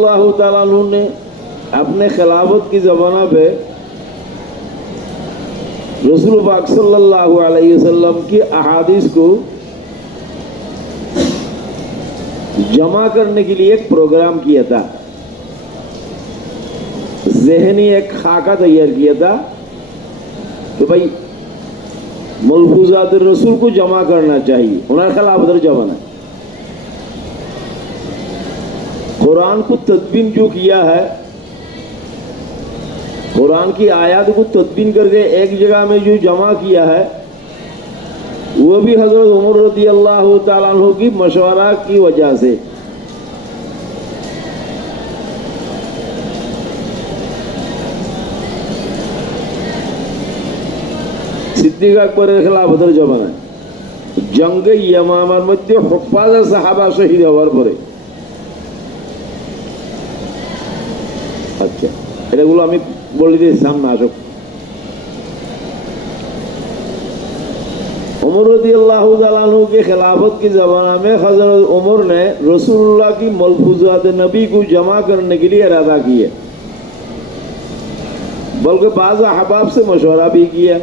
रदियल्लाहु ताला अन्हु ने अपने खिलाफत की ज़माना पे रसूल पाक सल्लल्लाहु अलैहि वसल्लम की अहादीस को जमा करने के लिए एक प्रोग्राम किया था, ज़हनी एक खाका तैयार किया था कि भाई मलफूजात रसूल को जमा करना चाहिए। उन्होंने खिलाफत जमाना कुरान को तदबीन जो किया है, कुरान की आयत को तदबीन करके एक जगह में जो जमा किया है, वो भी हजरत उमर रदियल्लाहु ताला अन्हु की मशवरा की वजह से। सिद्दीक আকবরের খেলাফতের জমানায় জঙ্গে ইয়ামামার মধ্যে হুফাজ সাহাবা শহীদ হওয়ার পরে, আচ্ছা এটাগুলো আমি বলে দিই সামনে আসুক। उमर रदियल्लाहु ताला अन्हु के खिलाफत के ज़माना में हज़रत उमर ने रसूलुल्लाह की मलफूज़ात नबी को जमा करने के लिए इरादा किया, बल्कि बाज़ अहबाब से मशवरा भी किया,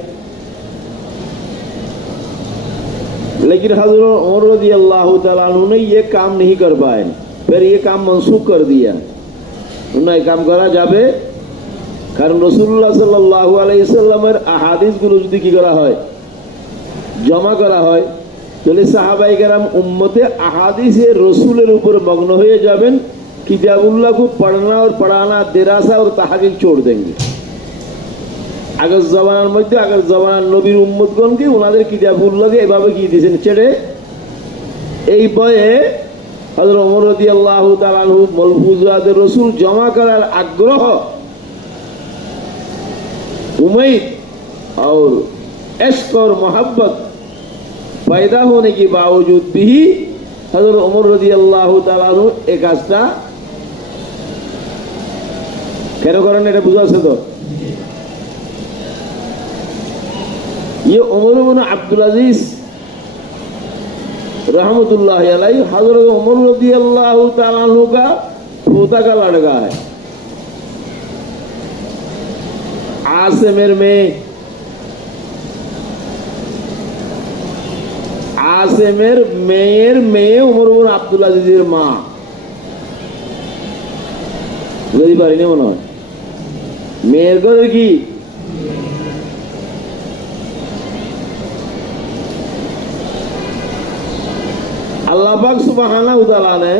लेकिन हज़रत उमर रदियल्लाहु ताला अन्हु ने ये काम नहीं कर पाए। फिर ये काम मनसूख कर दिया। उन्हें काम करा जाबे कारण रसूलुल्लाह सल्लल्लाहु अलैहि वसल्लमेर अहादीसगुलो যদি কি করা হয়, জমা করা হয়, তাহলে সাহাবায়ে কেরাম उम्मते अहादीस रसूलेर ऊपर मग्न हो जाबेन। किताबुल्लाह को पढ़ना और पढ़ाना, दिरासा और तहकीक छोड़ देंगे। আগের জমানার মধ্যে আগের জমানার নবীর উম্মতগণকে ওনাদের কিতাবুল্লাহকে এভাবে কি দিয়েছেন ছেড়ে, এই বয়ে হযরত ওমর রাদিয়াল্লাহু তাআলা আনহু মলফুজাত রাসূল জমা করার আগ্রহ, उम्मीद और इश्क और मोहब्बत पैदा होने के बावजूद भी हज़रत उमर रदियल्लाहु ताआला अन्हु एक काजटा কেন করেন এটা বুঝা আছে তো? ये उमर इब्न अब्दुल अजीज रहमतुल्लाह अलैहि हज़रत उमर रदियल्लाहु ताआला अन्हु का पोता का लड़का है। आसिमेर में आसिमेर मेयर मेये उमर इब्न अब्दुल अजीजेर मा বুঝতে পারিনি মনে হয়। মেয়ের ঘরে কি अल्लाह पाक सुब्हानहू तआला ने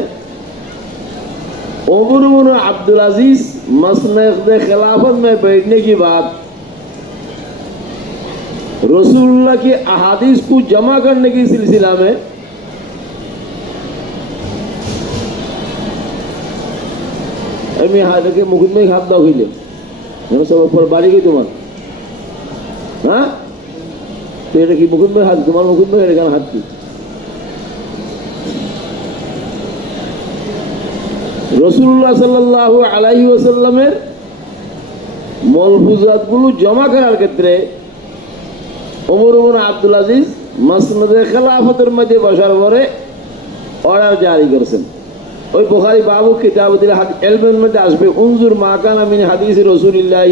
उमर इब्न अब्दुल अजीज मसनद खिलाफत में बैठने की बात रसूलुल्लाह की अहादीस को जमा करने की सिलसिला में আমি হাতে মুখুদ में हाथ दाओ खिले যেন সব উপর বাড়ি গই তোমার, হ্যাঁ তো এটা কি মুখুদ में हाथ, তোমার মুখুদ में এখানে हाथ কি রসুল্লাহ সাল্লাল্লাহু আলাইহি ওয়াসাল্লামের মলফুজাতগুলো জমা করার ক্ষেত্রে উমর ইবনে আব্দুল আজিজ মসনদে খেলাফতের মধ্যে বসার পরে অর্ডার জারি করেছেন। ওই বুখারী বাবু কিতাবুল ইলমের মধ্যে আসবে উনজুর মা কানা মিন হাদিস রাসূলিল্লাহ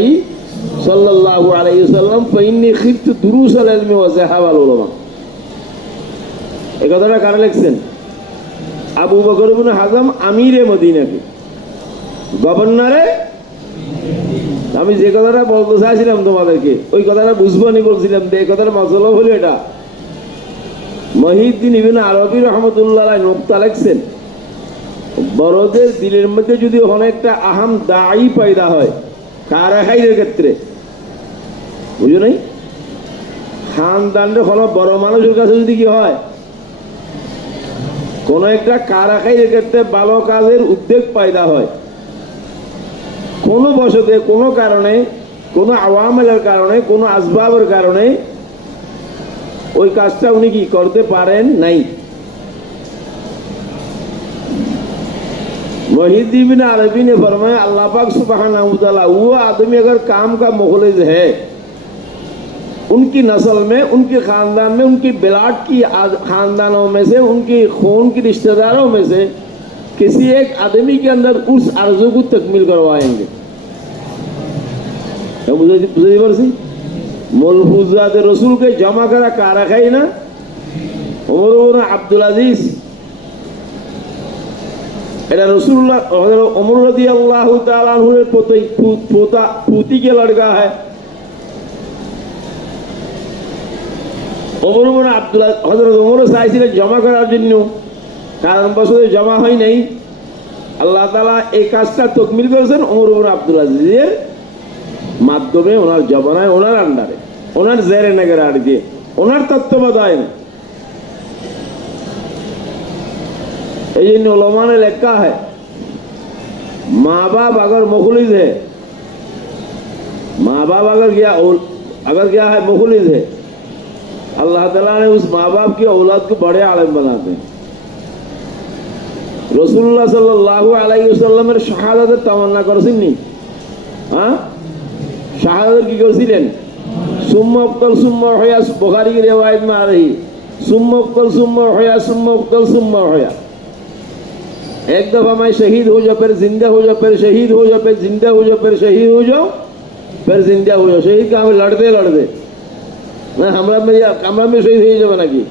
সাল্লাল্লাহু আলাইহি ওয়াসাল্লাম ফাইন্নী খিফতু দুরুসাল ইলমি ওয়া যাহাবাল উলামা। এই কথাটা কারা লিখছেন? আবু বকর ইবনে হাজম আমিরে মদিনা কে গভর্নরে। আমি যে কথাটা বলতে চাইছিলাম তোমাদেরকে ওই কথাটা বুঝবনি বলছিলাম, এই কথাটা মতলব হলো এটা। মহিউদ্দিন ইবনে আরবি রহমতুল্লাহ আলাইহি নুকতা লিখছেন, বড়দের দিলের মধ্যে যদি অনেকটা আহাম দায়ী পয়দা হয় কারাহাইয়ের ক্ষেত্রে, বুঝো নাই, খানদানের কোনো বড় মানুষের কাছে যদি কি হয় কোন একটা কারাখাইয়ের ক্ষেত্রে ভালো কাজের উদ্যোগ পয়দা হয়, কোনো বশতে কোনো কারণে কোনো আওয়ামেলের কারণে কোনো আসবাবের কারণে ওই কাজটা উনি কি করতে পারেন নাই। मुहिद्दीन इब्न अरबी ने फरमाया अल्लाह पाक सुब्हानहू तआला वो आदमी अगर काम का मुखलिस है, उनकी नस्ल में, उनके खानदान में, उनकी बिलाट की खानदानों में से, उनकी खून की रिश्तेदारों में से किसी एक आदमी के अंदर उस आरज़ू को तकमील करवाएंगे। बुझे पारছি মলফুজাত রসুলকে জমা করা কারা খাই না? ওমর ইবনে আব্দুল আজিজ। এটা रसूलुल्लाह उमर रज़ियल्लाहु ताला अन्हु पोती के लड़का है। ওমর ইবনে আব্দুল হযরত ওমর চাইছিলেন জমা করার জন্য, কারণ বছরে জমা হয় নাই। আল্লাহ তাআলা এই কাজটা তকমিল করেছেন ওমর ইবনে আব্দুল আজিজের মাধ্যমে, ওনার জমানায়, ওনার আন্ডারে, ওনার জেরে নিগরানি দিয়ে, ওনার তত্ত্বাবধানে। এই জন্য उलमा ने लिखा है माँ बाप अगर मुखलिस है, माँ बाप अगर क्या है मुखलिस है, अल्लाह ताला ने उस माँ बाप की औलाद को बड़े आलिम बनाते हैं। रसूलुल्लाह सल्लल्लाहु अलैहि वसल्लम শাহাদাতের তামান্না করেছেন নি? হ্যাঁ, শাহাদাত কি করেছিলেন? সুম্মা উক্তাল সুম্মা হয়া, বুখারী की रिवायत में आ रही सुम्मा उक्तल सुम्मा हया, सुम्मा उक्तल सुम्मा हया। एक दफा मैं शहीद हो जाओ, फिर जिंदा हो जाओ, फिर शहीद हो जाओ, फिर जिंदा हो जाओ, फिर शहीद हो जाओ, फिर जिंदा हो जाओ। शहीद कहाँ लड़ते लड़ते ना हमरा में शहीद হয়ে যাবে নাকি?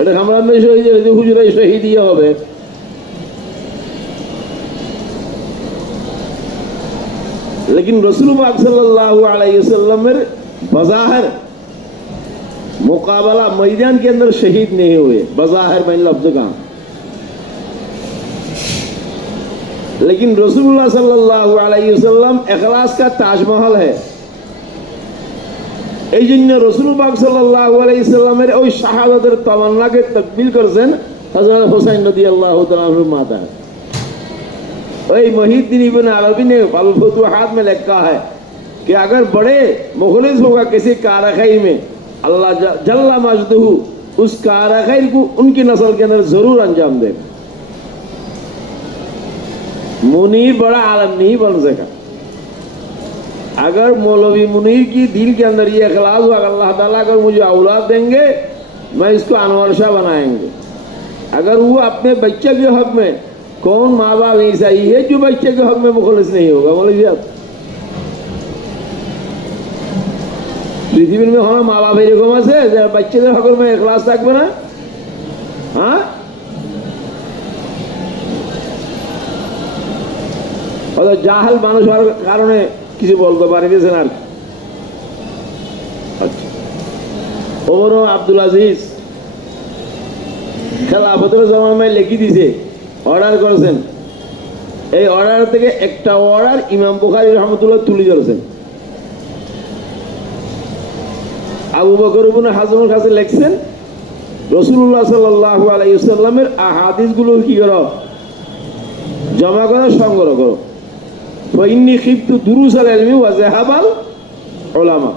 এটা আমরা में শহীদ যদি হুজুরে শহীদ ইয়ে হবে। लेकिन रसूल पाक सल्लल्लाहु अलैहि वसल्लम बज़ाहिर मुकाबला मैदान के अंदर शहीद नहीं हुए, बज़ाहिर में लफ्ज़ कहा। लेकिन रसूलुल्लाह सल्लल्लाहु अलैहि वसल्लम इखलास का ताजमहल है। এই জন্য রসুল পাক সাল্লাল্লাহু আলাইহি ওয়াসাল্লামের ওই শাহাদাতের তামান্নাকে তাকমিল করেছেন হযরত হুসাইন রাদিয়াল্লাহু তাআলা আনহু माता है। वही मुहीद्दीन इब्न अरबी ने अल फुतूहात में लिखा है कि अगर बड़े मुखलिस होगा किसी कारखई में, अल्लाह जल्ला मजदहू उस कारखई को उनकी नस्ल के अंदर जरूर अंजाम देगा। मुनीर बड़ा आलम नहीं बन सका। अगर मौलवी मुनीर की दिल के अंदर ये इखलास हुआ, अल्लाह ताला अगर मुझे औलाद देंगे मैं इसको अनवर शाह बनाएंगे। अगर वो अपने बच्चे के हक में, कौन माँ बाप ऐसा ही है जो बच्चे के हक में मुखलिस नहीं होगा? मौलवी साहब, পৃথিবীর में होना माँ बाप এরকম আছে যে বাচ্চাদের হকের में ইখলাস থাকবে না? হ্যাঁ, হয়তো জাহেল মানুষ হওয়ার কারণে কিছু বলতে পারিতেছেন আর। আচ্ছা, ওমর আব্দুল আজিজ খেলাফতের জমানায় লিখে দিয়েছে, অর্ডার করেছেন। এই অর্ডার থেকে একটা অর্ডার ইমাম বুখারী রহমতুল্লাহ তুলে ধরেছেন। আবু বকর ইবনে হাজমের কাছে লিখছেন রাসূলুল্লাহ সাল্লাল্লাহু আলাইহি ওয়াসাল্লামের আহাদিসগুলো কি করো, জমা করো, সংগ্রহ করো। ফাইন্নী খিফতু দুরুসাল ইলমি ওয়া যাহাবাল उलमा।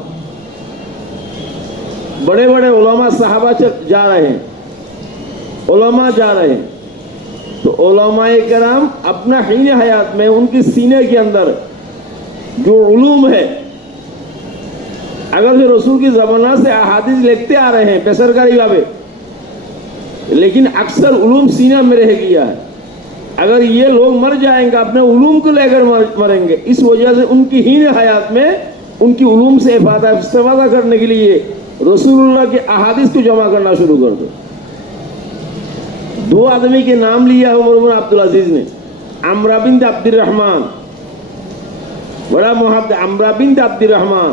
बड़े बड़े उलमा साहबा जा रहे हैं, उलमा जा रहे हैं, तो उलमाए कराम अपना हीन हयात में उनके सीने के अंदर जो उलूम है, अगर जो रसूल की ज़बान से अहादीस लिखते आ रहे हैं बेसरकारी भावे, लेकिन अक्सर उलूम सीना में रह गया है। अगर ये लोग मर जाएंगे अपने उलूम को लेकर मरेंगे, इस वजह से उनकी हीन हयात में उनकी उलूम से इस्तेफादा करने के लिए रसूलुल्लाह के अहादीस को जमा करना शुरू कर दो। दो आदमी के नाम लिया है उमर इब्न अब्दुल अजीज ने, अमरा बिन्त अब्दुर रहमान, बड़ा मोहब्बत, अमरा बिन्त अब्दुर रहमान,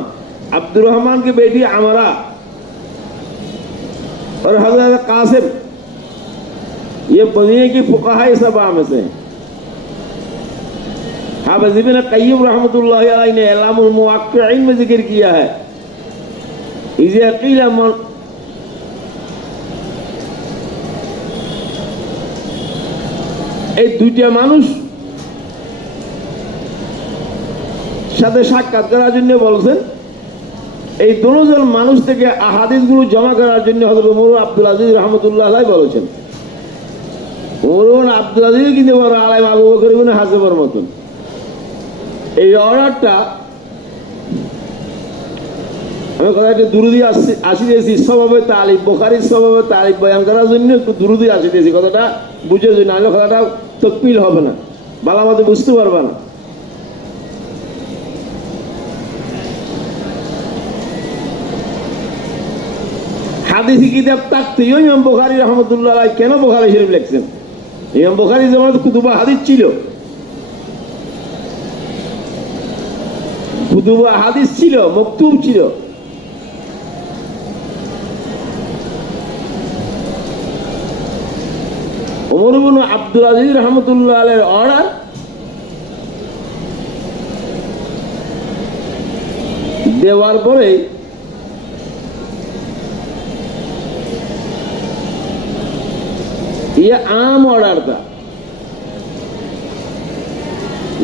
अब्दुर रहमान की बेटी अमरा, और हजरत कासिम, ये मदीने की फुक़हा सबा में से। हाफ़िज़ इब्न क़य्यिम रहमतुल्लाहि अलैहि ने इलामुल मुवक्किईन में जिक्र किया है, इज़ा क़ीला मन এই দুইটা মানুষ সাথে সাক্ষাৎ করার জন্য বলছেন। এই দুজন মানুষ থেকে আহাদিসগুলো জমা করার জন্য হযরত ওমর আব্দুল আজিজ রহমতুল্লাহ আলাইহি বলেছেন। ওমর আব্দুল আজিজ কিন্তু বড় আলেম, আবু বকর ইবনে হাজমের মতন। এই অর্ডারটা আমি কথা একটু দুরুদি আসিতেছি স্বভাবে তালিব, বুখারীর স্বভাবে তালিব বয়ান করার জন্য একটু দুরুদি আসিতেছি, কথাটা বুঝে জন্য, নাহলে কথাটা তকমিল হবে না, ভালো মতো বুঝতে পারবা না। হাদিসি কিতাব থাকতেও ইমাম বুখারী রাহমাতুল্লাহ আলাইহি কেন বুখারী শরীফ লিখছেন? ইমাম বুখারী জামানাতে কুতুবা হাদিস ছিল, কুতুবা হাদিস ছিল, মকতুব ছিল। ওমর ইবনে আব্দুল আজিজ রাহমাতুল্লাহ আলাইহির অর্ডার দেওয়ার পরে ये आम ऑर्डर था।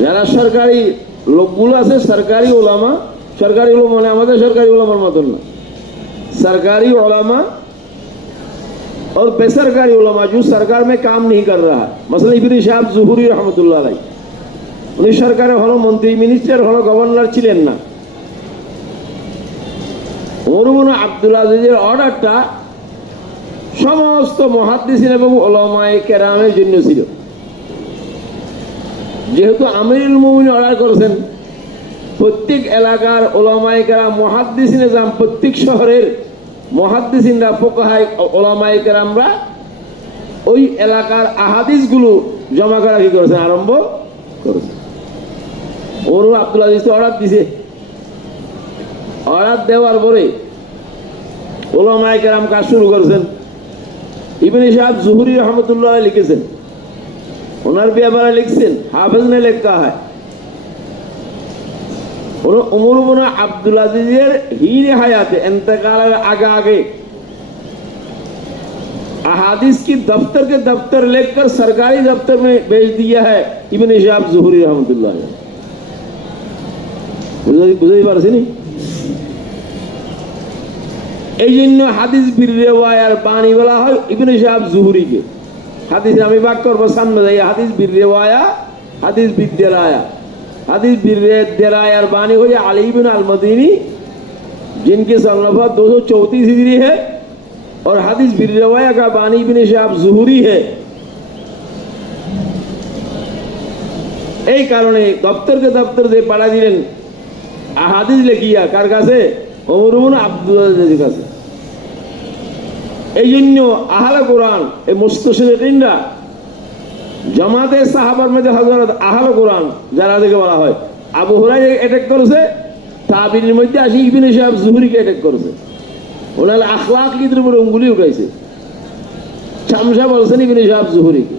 যারা সরকারি লোকগুলো আছে, সরকারি ওলামা, সরকারি ওলামা মানে আমাদের সরকারি ওলামার মতন না, सरकारी उलमा और बेसरकारी उलमा जो सरकार में काम नहीं कर रहा, मसलन इब्न शिहाब जुहरी रहमतुल्लाह अलैह, उन्हीं सरकारे हलो मंत्री मिनिस्टर हलो गवर्नर ছিলেন না। ওমর ইবনে আব্দুল আজিজের অর্ডারটা সমস্ত মুহাদ্দিসিন এবং উলামায়ে কেরামের জন্য ছিল। যেহেতু আমিরুল মুমিনিন অর্ডার করেছেন, প্রত্যেক এলাকার উলামায়ে কেরাম মুহাদ্দিসিনে যান, প্রত্যেক শহরের মুহাদ্দিসিনরা ফুকাহায়ে উলামায়ে কেরামরা ওই এলাকার আহাদিসগুলো জমা করা কি করেছেন, আরম্ভ করেছেন। ওমর ইবনে আব্দুল আজিজ অর্ডার দিয়েছে, অর্ডার দেওয়ার পরে উলামায়ে কেরাম কাজ শুরু করেছেন। ইবনে শিহাব जुहरी रहमतुल्लाह अलैह लिखेছেন, ওনার ব্যাপারে লিখছেন, হাফেজ ने लिखा है, उमर इब्न अब्दुल अजीज़ের हीन हयात इंतकाल आगे आगे अहादीस की दफ्तर के दफ्तर लेकर सरकारी दफ्तर में भेज दिया है इब्ने शिहाब जुहरी रहमतुल्लाह अलैह। বুঝতে পারছেন? এই জন্য হাদিস বির রিওয়ায়ার বাণী বলা হয় ইবনে শিহাব জুহরিকে। হাদিস আমি বাক করব সামনে যাই, হাদিস বির রিওয়ায়া, হাদিস বির দেরায়া। হাদিস বির देरायार बानी हो अली इब्न अल मदीनी, जिनकी सनफ़ 234 हिजरी है, और हदीस बिर रिवाया का बानी इब्ने शिहाब जुहरी है। এই কারণে দপ্তর के दफ्तर से पढ़ा दिलेन अहादिस लिखिया कार काছে, ওমর ইবনে আব্দুল আজিজের কাছে। এই জন্য আহলে কোরআন এই মুস্তাশরিকিনরা জামাতে সাহাবার মধ্যে হযরত আহলে কোরআন যারা দেখে বলা হয়, আবু হুরায়রা অ্যাটাক করেছে, তাবিঈনের মধ্যে আসি ইবনে শিহাব জুহরিকে অ্যাটাক করেছে, ওনার আখলাক की উপরে উঙ্গুলি উঠাইছে, শামসা বলছেন ইবনে শিহাব জুহরিকে।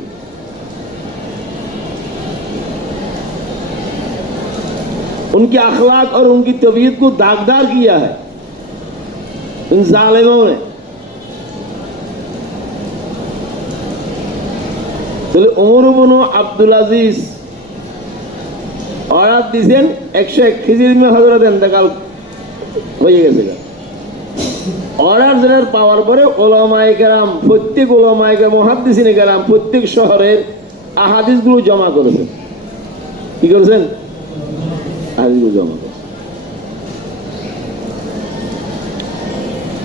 उनके अखलाक और उनकी तबीयत को दागदार किया है इन जालिमों ने। तो उमर इब्न अब्दुल अजीज অর্ডার দিয়েছেন 101 হিজরি में হযরত ইন্তেকাল হয়ে গেছে। অর্ডার দেওয়ার পাওয়ার পরে উলামায়ে কেরাম, প্রত্যেক উলামায়ে কেরাম, মুহাদ্দিসিনে কেরাম প্রত্যেক শহরের আহাদিসগুলো জমা করেছেন। কি করেছেন? হাদিসগুলো জমা করেছেন।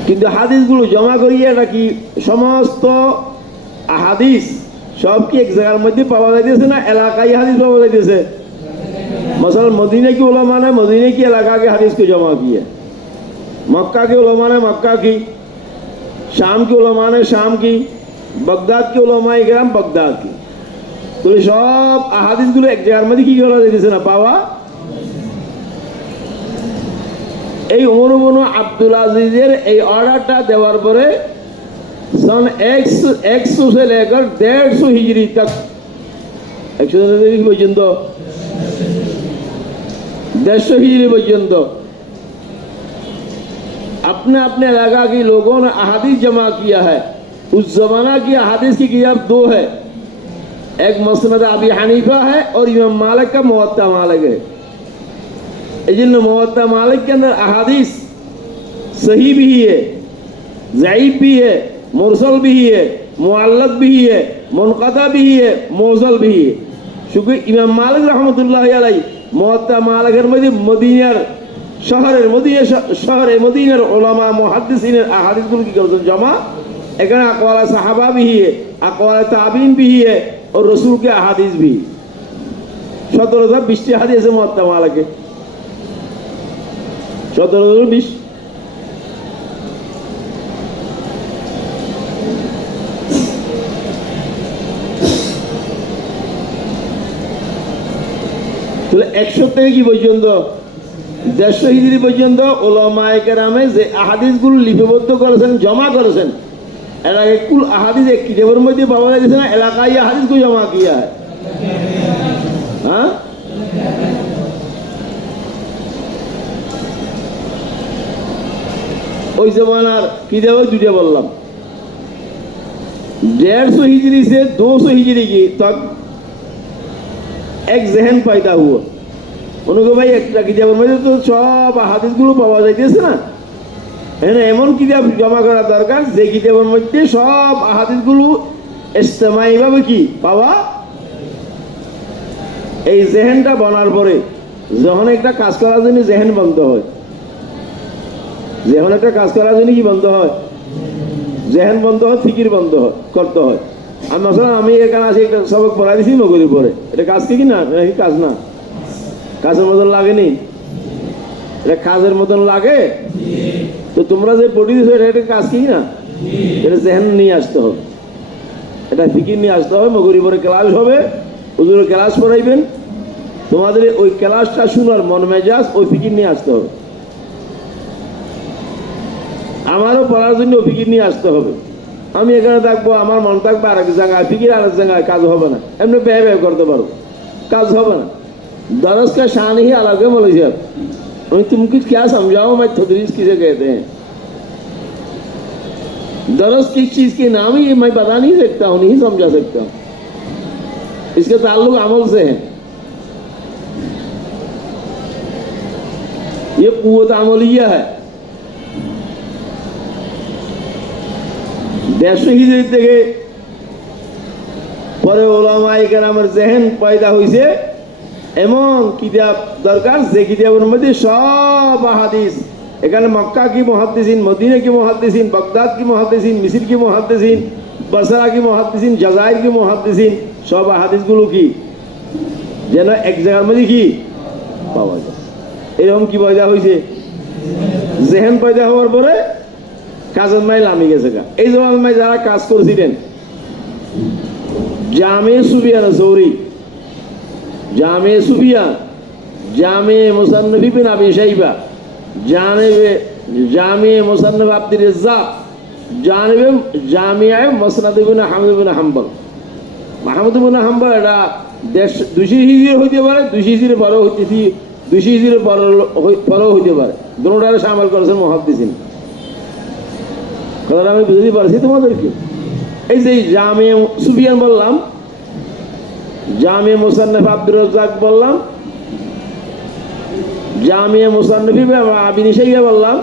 কিন্তু হাদিসগুলো জমা করিয়ে এটা কি সমস্ত আহাদিস সব কি এক জায়গার মধ্যে পাওয়া যাইতেছে না এলাকায় হাদিস পাওয়া যাইতেছে? मसलन मदीने की उलमा ने मदीने की इलाका के हदीस को जमा किया, मक्का के उलमा ने मक्का की, शाम के उलमा ने शाम की, बगदाद के उलमा इकराम बगदाद की। तो सब अहादिस गुलो एक जगह में की करा যাইতেছে না পাওয়া। এই উমর ইবনে আব্দুল আজিজের এই অর্ডারটা দেওয়ার পরে सन 100 से लेकर 150 हिजरी तक 100 পর্যন্ত 150 हिजरी पर्यंत अपने अपने इलाका के लोगों ने अहादीस जमा किया है। उस जमाना की अहादीस की किताब दो है, एक मुस्नद अबी हनीफा है और इमाम मालिक का मुवत्ता मालिक है। जिन मुवत्ता मालिक के अंदर अहादीस सही भी है, ज़ईफ भी है, मुरसल भी है, मुअल्लक़ भी है, मुनक़ता भी है, मौसल भी है। शुक्र इमाम मालिक रहमतुल्लाह अलैह मुवत्ता मालिकेर मধ্যে মদিনার শহরে মদিনার উলামা মুহাদ্দিসিনের আহাদিসগুলো কি করেছেন জমা, এখানে আকওয়ালে সাহাবা বিহিয়ে, আকওয়ালে তাবিন বিহিয়ে ও রসুলকে আহাদিস বি 17,020টি হাদিস আছে মুওয়াত্তা মালিকে, 17,020। তাহলে 100 থেকে কি পর্যন্ত 150 হিজরি পর্যন্ত উলামায়ে কেরামে যে আহাদিসগুলো লিপিবদ্ধ করেছেন, জমা করেছেন, এর আগে কুল আহাদিস এক কিতাবের মধ্যে পাওয়া যাচ্ছে না, এলাকায় আহাদিসকে জমা কিয়া হয়। হ্যাঁ, ওই जमानार किताब दुटा बोललाम, 150 हिजरी से 200 हिजरी की तक एक जहन पैदा हुआ। उनको भाई एक किताब में तो सब हादिस गुलो पावा যাইতেছে না, এমন কিতাব জমা করা দরকার যে কিতাবের মধ্যে সব হাদিস গুলো ইজতিমাই ভাবে কি পাওয়া। এই জেহেনটা বানার পরে যখন একটা কাজ করার জন্য জেহেন বন্ধ হয়, যখন একটা কাজ করার জন্য কি বন্ধ হয়, জেহেন বন্ধ হয়, ফিকির বন্ধ হয়, করতে হয়। আর মশলা আমি এখানে আসি একটা সবক পড়াই দিছি নগরীর পরে, এটা কাজ কি না, নাকি কাজ না, কাজের মতন লাগেনি, এটা কাজের মতন লাগে। তো তোমরা যে পড়ি দিছো এটা কাজ কি না, এটা জেহেন নিয়ে আসতে হবে, এটা ফিকির নিয়ে আসতে হবে। মগরীর পরে ক্লাস হবে, হুজুরের ক্লাস পড়াইবেন, তোমাদের ওই ক্লাসটা শোনার মন মেজাজ ওই ফিকির নিয়ে আসতে হবে। আমারও পড়ার জন্য ফিকির নিয়ে আসতে হবে। আমি এখানে থাকবো, আমার মন থাকবে আরেক জায়গায়, ফিকির আরেক জায়গায়, কাজ হবে না। এমনি ব্যয় ব্যয় করতে পারো, কাজ হবে না। दरस का शान ही अलग है मौलवी साहब, तुमको क्या समझाओ, मैं तदरीस किसे कहते हैं। दरस किस चीज के नाम ही मैं बता नहीं सकता हूँ, नहीं समझा सकता हूँ। इसका ताल्लुक अमल से है। ये कुव्वत अमलिया है। 150 হিজরি থেকে পরে উলামায়ে কেরামের জেহেন পয়দা হয়েছে, এমন কিতাব দরকার যে কিতাবের মধ্যে সব হাদিস, এখানে মক্কা কি মুহাদ্দিসিন, মদিনা কি মুহাদ্দিসিন, বাগদাদ কি মুহাদ্দিসিন, মিসর কি মুহাদ্দিসিন, বসরা কি মুহাদ্দিসিন, জাজাইর কি মুহাদ্দিসিন, সব হাদিসগুলো কি যেন এক জায়গার মধ্যে কি পাওয়া যায়। এরকম কি পয়দা হয়েছে, জেহেন পয়দা হওয়ার পরে কাজের মাইল নামে গেছে। এই জমানায় যারা কাজ করেছিলেন, জামে সুফিয়ান সৌরি, জামে সুফিয়ান, জামে মুসান্নফ ইবনে আবি শাইবা, জামে মুসান্নফ আব্দুর রাজ্জাক, জামিয়া মুসনাদ ইবনে আহমদ ইবনে হাম্বল। আহমদ ইবনে হাম্বল এটা 200 হিজরি হইতে পারে, 200 হিজরি পরেও হইতেছি, 200 হিজরি পরেও হইতে পারে। দুটোটারে শামিল করেছেন মুহাদ্দিসিন। কথাটা আমি বুঝতে পারছি তোমাদেরকে। এই যে জামে সুফিয়ান বললাম, জামিয়া মুসান্নফ আব্দুর রাজ্জাক বললাম, জামিয়া মুসান্নফ ইবনে আবি শাইবা বললাম,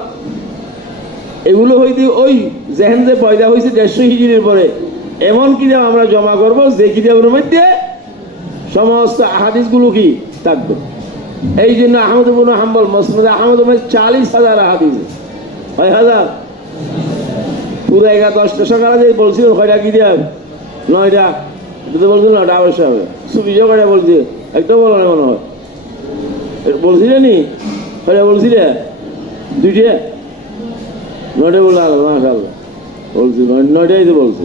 এগুলো হইতে ওই জেহেন যে পয়দা হয়েছে 150 হিজরির পরে, এমন কিতাব আমরা জমা করব যে কিতাবের মধ্যে সমস্ত হাদিসগুলো কি থাকবে। এই জন্য আহমদ ইবনে হাম্বল মুসনাদ আহমদ 40,000 হাদিস, 6,000 পুরো 10টা সকালে যে বলছিল কয়টা কিতাব, 9টা বলছিল, 9টা অবশ্যই হবে। সুবিজয় কয়টা বলছে, একটা বলো না মনে হয়, বলছিলে নি কয়টা বলছিলে, 2টা, 9টা বললো মাশাআল্লাহ বলছি, 9টাই তো বলছে।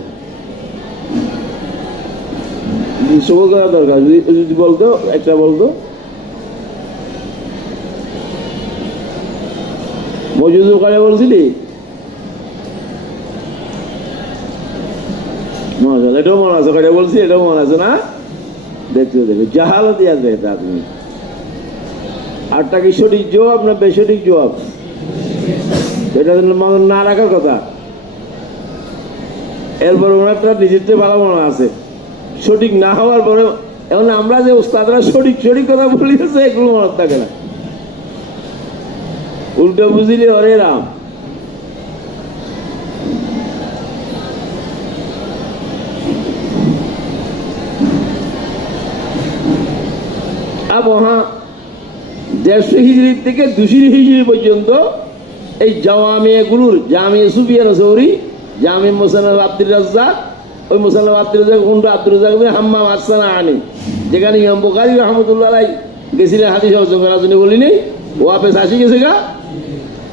সবল করা দরকার, যদি বলতো একটা বলতো। মজুদুল কয়টা বলছিলি, এটাও মনে আছে, কয়টা বলছি এটাও মনে আছে না, দেখতে দেখো জাহালতি আছে এটা। আপনি আটটা কি সঠিক জবাব না বেসঠিক জবাব, এটা না রাখার কথা। এরপর ওনারটা নিজেরটা ভালো মনে আছে, সঠিক না হওয়ার পরে এখন আমরা যে ওস্তাদরা সঠিক সঠিক কথা বলিতেছে এগুলো মনে থাকে না, উল্টো বুঝিলে হরে রাম। अब वहां 150 হিজরি থেকে 200 হিজরি পর্যন্ত এই জাওয়ামিয়াগুলোর জামিয়া সুফিয়ান সৌরি, জামি মুসান্নাফ আব্দুর রাজ্জাক, ওই মুসান্নাফ আব্দুর রাজ্জাক কোনটা আব্দুর রাজ্জাক হাম্মাম আস-সানাআনি, যেখানে ইমাম বুখারী রাহমাতুল্লাহ আলাইহি গেছিলেন হাদিস অর্জন করার জন্য, বলিনি ওয়াপেস আসি গেছে গা।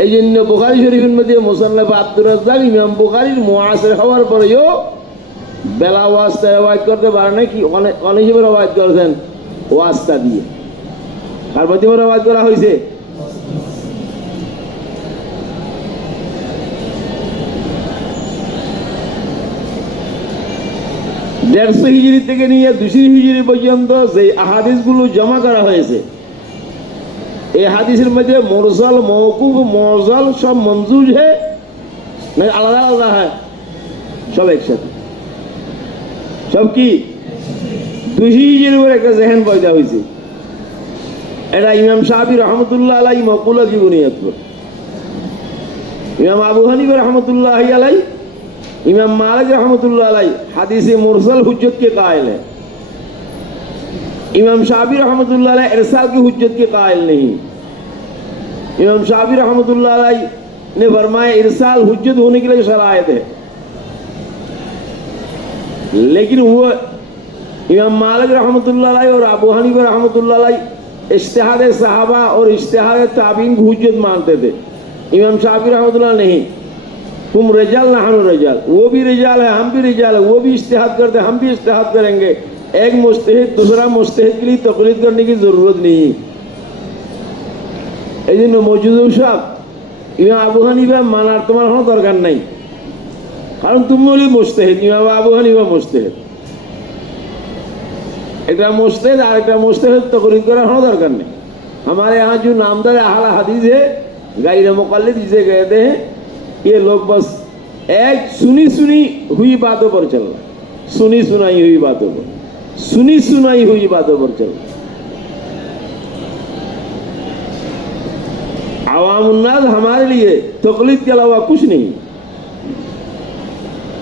এই জন্য বুখারী শরীফের মধ্যে মুসান্নাফ আব্দুর রাজ্জাক ইমাম বুখারীর মুআসির হওয়ার পরেও বেলা ওয়াস্তা রওয়ায়াত করতে পারে না, কি অনেক হিসেবে রওয়ায়াত করেছেন ওয়াস্তা দিয়ে। তার মধ্যে রওয়ায়াত করা হয়েছে দেড়শো হিজরি থেকে নিয়ে 200 হিজরি পর্যন্ত যে আহাদিসগুলো জমা করা হয়েছে, এই হাদিসের মধ্যে মুরসাল, মওকুফ, মুরসাল সব মনজুজ है না আলাদা আলাদা है? সব একসাথে। সব কি 200 হিজরির উপর একটা জেহেন পয়দা হয়েছে। এটা ইমাম শাফি রহমতুল্লাহ আলাইহি মকুলা की बुनियाद पर, ইমাম আবু হানিফা রহমতুল্লাহ আলাইহি, इमाम मालिक रहमतुल्लाह अलैह हदीस मुरसल हुज्जत के कायल है। इमाम शाफी रहमतुल्लाह अलैह इरसाल की हुज्जत के कायल नहीं। इमाम शाफी रहमतुल्लाह अलैह ने फरमाया इरसाल हुज्जत होने के लिए शरायत है, लेकिन वो इमाम मालिक रहमतुल्लाह अलैह और अबू हनीफा रहमतुल्लाह अलैह इज्तिहाद सहाबा और इज्तिहाद ताबीन को हुज्जत मानते थे। इमाम शाफी रहमतुल्लाह नहीं, तुम रिजाल ना हम रिजाल, वो भी रिजाल है हम भी रिजाल है, वो भी इज्तिहाद करते हम भी इज्तिहाद करेंगे। एक मुज्तहिद दूसरा मुज्तहिद के लिए तकलीद करने की जरूरत नहीं। এই জন্য মজুদুর সাহেব ইমাম আবু হানিফা মানার তোমার কোনো দরকার নাই, কারণ তুমি হলি মুজতাহিদ, ইমাম আবু হানিফা মুজতাহিদ। একটা मुस्तहिद और एक मुस्तहिद तकरीर करा होना दरकार नहीं। हमारे यहाँ जो नामदार अहले हदीस है गैर मुक़ल्लिद जिसे कहते हैं, ये लोग बस एक सुनी सुनी हुई बातों पर चल रहा, सुनी सुनाई हुई बातों पर, सुनी सुनाई हुई बातों पर चल रहा। आवामुन्नास हमारे लिए तकलीद के अलावा कुछ नहीं।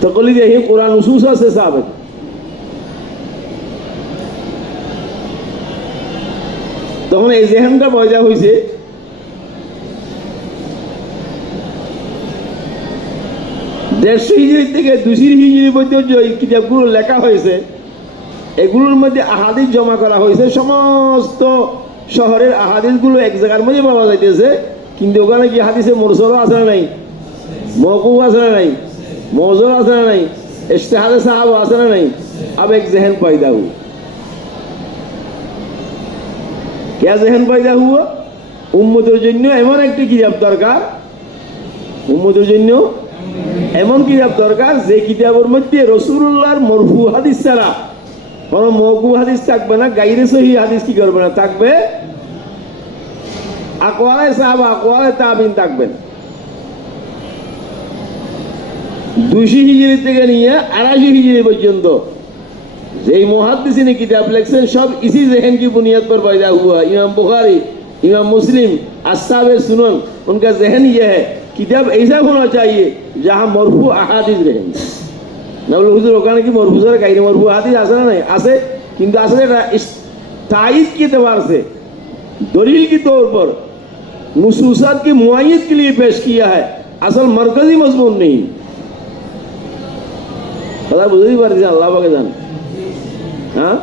तकलीद यही कुरान नसूसा से साबित। তখন এই জেহেনটা পয়দা হয়েছে দেড়শো হিজরি থেকে 200 হিজরি পর্যন্ত এই কিতাবগুলো লেখা হয়েছে, এগুলোর মধ্যে আহাদিস জমা করা হয়েছে। সমস্ত শহরের আহাদিসগুলো এক জায়গার মধ্যে পাওয়া যাইতেছে, কিন্তু ওখানে কি হাদিসে মুরসালও আছে না নাই, মওকুফ আছে না নাই, মওজুল আছে না নাই, ইজতিহাদে সাহাবা আছে না নাই। अब एक जहन पैदा हुआ। क्या जहन पैदा हुआ? উম্মতের জন্য এমন একটি কিতাব দরকার, উম্মতের জন্য এমন কিতাব দরকার যে কিতাবের মধ্যে রাসূলুল্লাহর মরফু হাদিস ছাড়া কোনো মওকুফ হাদিস থাকবে না, গায়রে সহিহ হাদিস কি করবে না, থাকবে আকওয়ালে সাহাবা আকওয়ালে তাবিন থাকবেন। 200 হিজরি থেকে নিয়ে 250 হিজরি পর্যন্ত যেই मुहद्दिसिन किताब लिखছেন सब इसी जहन की बुनियाद पर पैदा हुआ। इमाम बुखारी, इमाम मुस्लिम, अस्हाबे सुनन, उनका जहन यह है किताब ऐसा होना चाहिए जहाँ मरफू अहादिस रहेंगे। नबी हुजूर ওখানে কি मरफू सर गायरे मरफू अहादिस আছে না নাই? আছে, কিন্তু আসলে এটা तायीद के एतबार से दलील के तौर पर नुसूसात की मुआय्यद के लिए पेश किया है, असल मरकजी मजमून नहीं। কথা বুঝতেই পারছেন? আল্লাহ পাকে জানে। हाँ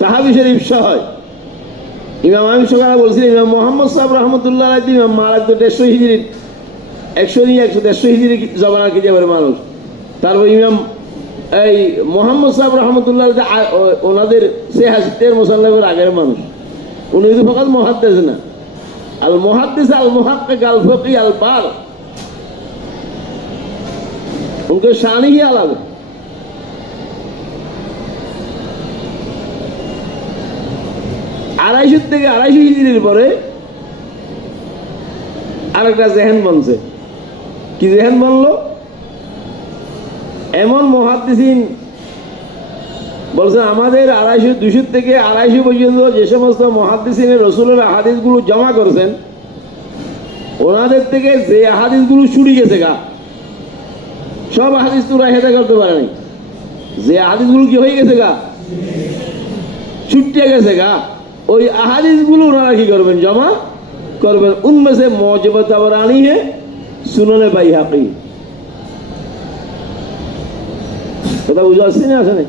তাহাবি শরীফ সহ ইমাম আমি সকালে বলছিলেন ইমাম মোহাম্মদ সাহেব রহমতুল্লাহ আলাইহি ইমাম মালিক তো 150 হিজরি 100 হিজরি জমানার কি যাবে মানুষ। তারপর ইমাম এই মোহাম্মদ সাহেব রহমতুল্লাহ ওনাদের 86 মুসান্নাফের আগের মানুষ। উনি তো ফকত মুহাদ্দিস না, আল মুহাদ্দিস আল মুহাক্কিক আল ফকি আল বার, उनके शान ही अलग। 250 থেকে 250 হিজরির পরে আরেকটা জেহেন বনছে। কি জেহেন বনলো? এমন মুহাদ্দিসিন বলছেন আমাদের 250 থেকে 250 পর্যন্ত যে সমস্ত মুহাদ্দিসিনের রাসূলের হাদিসগুলো জমা করেছেন, ওনাদের থেকে যে হাদিসগুলো ছুটি গেছে গা, সব হাদিস তোরা হেদা করতে পারে নাই, যে হাদিসগুলো কি হয়ে গেছে গা, ছুটে গেছে গা, ওই আহাদিসগুলো ওনারা কি করবেন, জমা করবেন। উনমে সে মৌজুবা তাবরানি হে, সুননে বাইহাকি। কথা বুঝা আসছে না, আসে না?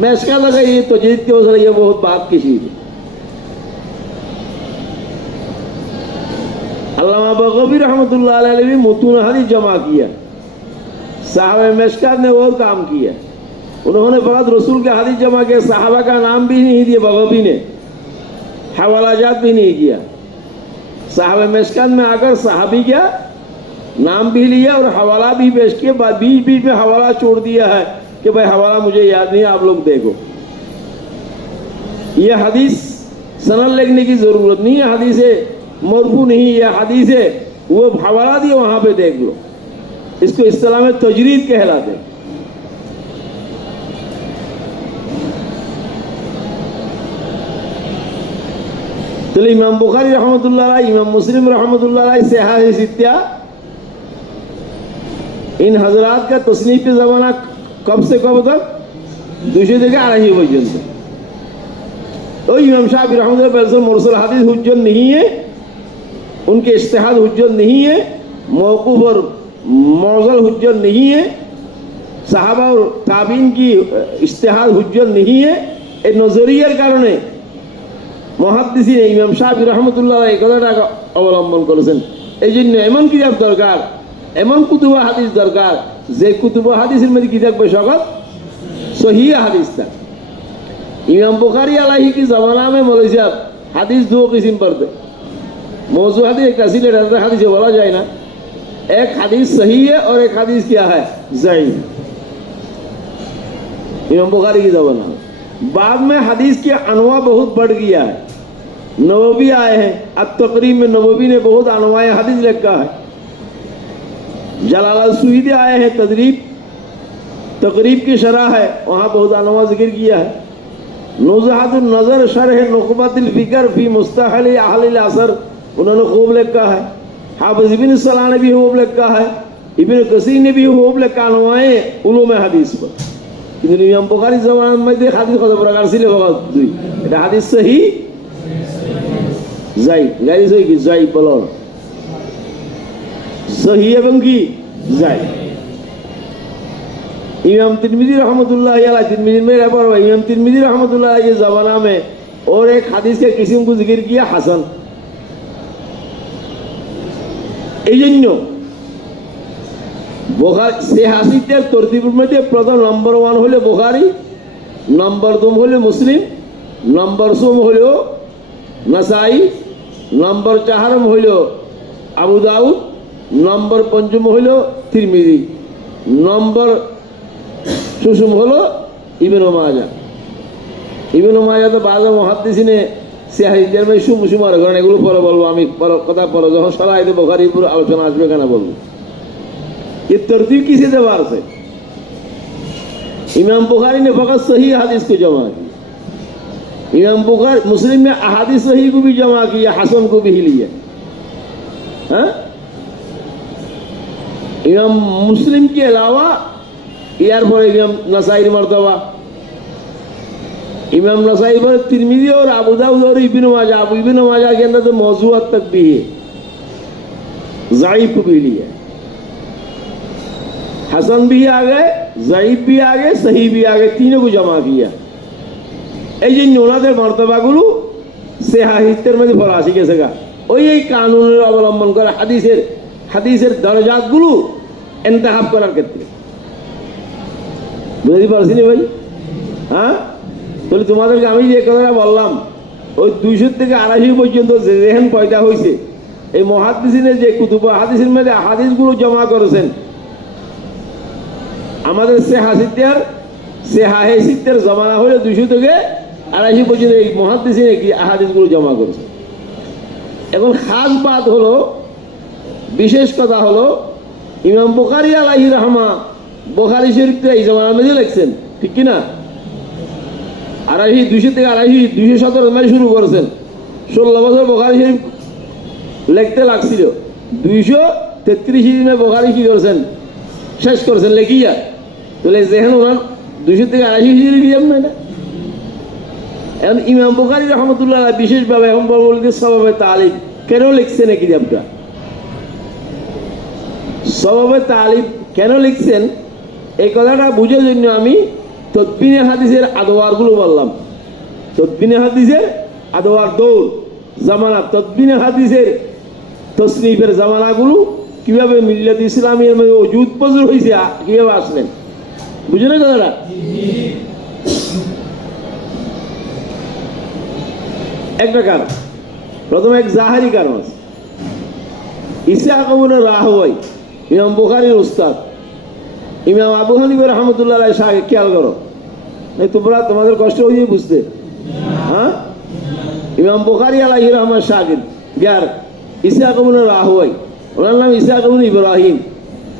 मैं इसका लगा ये तजदीद के वजह ये बहुत बात की चीज है। अल्लामा बगवी रहमतुल्लाह अलैहि ने भी मुतून हदीस जमा किया, साहब मशकात ने और काम किया। उन्होंने फकत रसूल के हदीस जमा किया, साहबा का नाम भी नहीं दिया बगवी ने, हवालाजात भी नहीं किया। साहब मशकात में आकर साहबी का नाम भी लिया और हवाला भी पेश किया, बीच बीच में हवाला छोड़ दिया है कि भाई हवाला मुझे याद नहीं, आप लोग देखो। ये हदीस सनद लिखने की जरूरत नहीं है, हदीस मरफू नहीं, ये हदीस है वो हवाला दिए वहां पे देख लो। इसको इस्लाम में तजरीद कहलाते। तो इमाम बुखारी रहमतुल्लाह अलैहि, इमाम मुस्लिम रहमतुल्लाह अलैहि सहाह सित्ता, इन हजरात का तसनीफ के जमाना कब से कब तक, 200 থেকে 250 পর্যন্ত। तो इमाम शाफी रहमतुल्लाह मुरसल हदीस हुज्जत नहीं है, उनके इज्तिहाद हुज्जत नहीं है, मौकूफ और मौज़ल हुज्जत नहीं है, साहबा और ताबीन की इज्तिहाद हुज्जत नहीं है। এই নজরিয়ার কারণে মুহাদ্দিসিন ইমাম শাফি রাহমাতুল্লাহ এই কথাটা অবলম্বন করেছেন। এই জন্য এমন কিতাব দরকার, এমন কুতুবা হাদিস দরকার, যে কুতুবা হাদিসের মধ্যে কি থাকবে, সকল সহি হাদিস था। इमाम बुखारी अलैहि की ज़माना में मौलवी साहब हदीस 2 किस्म पर थे। मौजू हदीस एक ऐसी हदीस बोला जाए ना, एक हदीस सही है और एक हदीस क्या है, ज़ईफ़। इमाम बुखारी की ज़माना में बाद में हदीस के अनवा बहुत बढ़ गया है। नववी आए हैं, अब तकरीब में नववी ने बहुत अनवाए हदीस लिखा है। जलाल सुईदी आए हैं, तकरीब की शरह है, वहाँ बहुत अनवा जिक्र किया है। नुज़हातुन नज़र शरह नुक़बतुल फ़िक्र फ़ी मुस्तहल अहलिल असर, उन्होंने खूब लिखा है। हाफ़िज़ इब्न सलाह ने भी खूब लिखा है, इब्न कसीर ने भी खूब लिखा अनवाए उलूम हदीस पर। কিন্তু ইমাম বুখারীর জামানার মধ্যে হাদিস কত প্রকার ছিল, দুই। এটা হাদিস সহিহ, যায়িফ। গাড়ি সহি কি যায়িফ বলো, সহিহ এবং কি যায়িফ। इमाम तिरमिज़ी रहमतुल्लाह अलैहि, तिरमिज़ी में रहबर हुआ, इमाम तिरमिज़ी रहमतुल्लाह अलैहि ज़माना में और एक हदीस के किस्म को जिक्र किया हसन। এই জন্য বুখারী সে হাদিসের তরতিবের মধ্যে প্রথম নম্বর 1 হলো বুখারী, নম্বর 2 হলো মুসলিম, নম্বর 3 হলো নাসাই, নম্বর 4 হলো আবু দাউদ, নম্বর 5 হলো তিরমিজি, নম্বর সুসুম হলো ইবনে মাজাহ। ইবনে মাজাহ তো বাজা মুহাদ্দিসিনে সে হাদিসের মধ্যে সুমুসুমার কারণ এগুলো পরে বলবো আমি, কথা পরে যখন সরাইতে বুখারীর পুরো আলোচনা আসবে কেন বলবো। ये तरतीब किस एतबार से, इमाम बुखारी ने फकत सही हदीस को जमा किया, इमाम बुखारी मुस्लिम ने अहादीस सही को भी जमा किया, हसन को भी लिया। हाँ, इमाम मुस्लिम के अलावा यार पर इमाम नसाई मर्तबा, इमाम नसाई पर तिरमिज़ी और अबू दाऊद और इब्न माजाह, इब्न माजाह के अंदर तो मौज़ूअत तक भी है, ज़ईफ़ को भी लिया। हसन भी आ गए, ज़ईफ़ भी आ गए, सही भी आ गए, तीनों को जमा किया। এই জন্য ওনাদের মর্তবাগুলো সে হাদিসের মধ্যে ফরাসি গেছে গা। ওই এই কানুনের অবলম্বন করে হাদিসের দরজাতগুলো ইন্তেখাব করার ক্ষেত্রে। বুঝতে পারছি না ভাই? হ্যাঁ, তাহলে তোমাদেরকে আমি যে কথাটা বললাম, ওই 200 থেকে 250 পর্যন্ত যে যেহেন পয়দা হয়েছে, এই মুহাদ্দিসিনের যে কুতুবা হাদিসের মধ্যে হাদিসগুলো জমা করেছেন, আমাদের সে হাদিসের জমানা হলে 200 থেকে 250 পর্যন্ত এই মুহাদ্দিসিনে কি হাদিসগুলো জমা করেছে। এখন খাস বাত হলো, বিশেষ কথা হলো, ইমাম বুখারী আলাইহি রাহমা বুখারী শরীফটা এই জমানার মধ্যে লিখছেন, ঠিক কি না? 200 থেকে 217 মাসে শুরু করেছেন, 16 বছর বুখারী শরীফ লিখতে লাগছিল। 233 দিনে বুখারী কি করেছেন, শেষ করেছেন লেখিয়া, তাহলে যেখানে ওনার 200 থেকে 250 হিজরি কিতাব না এটা। এখন ইমাম বুখারী রহমতুল্লাহ বিশেষভাবে এখন বলতে সবাবে তালিব কেন লিখছেন এই কিতাবটা, সবাবে তালিব কেন লিখছেন এই কথাটা বুঝার জন্য আমি তদবিনে হাদিসের আদওয়ারগুলো বললাম। তদবিনে হাদিসের আদওয়ার দৌর জামানা, তদবিনে হাদিসের তসনিফের জামানাগুলো কিভাবে মিল্লাত ইসলামের মধ্যে ওজুদ পজর হয়েছে, কিভাবে আসলেন, বুঝলেন কথাটা? একটা কারণ, প্রথমে এক জাহারি কারণ আছে। ইসহাক ইবনে রাহওয়াই ইমাম বুখারীর উস্তাদ, ইমাম আবু হানিফা রাহমাতুল্লাহ আলাইহি শাগির্দ, খেয়াল করো, তোমরা তোমাদের কষ্ট হয়ে বুঝতে, হ্যাঁ? ইমাম বুখারী আলাইহি রহমান শাগির্দ যার ইসহাক ইবনে রাহওয়াই, ওনার নাম ইসহাক ইবনে ইব্রাহিম,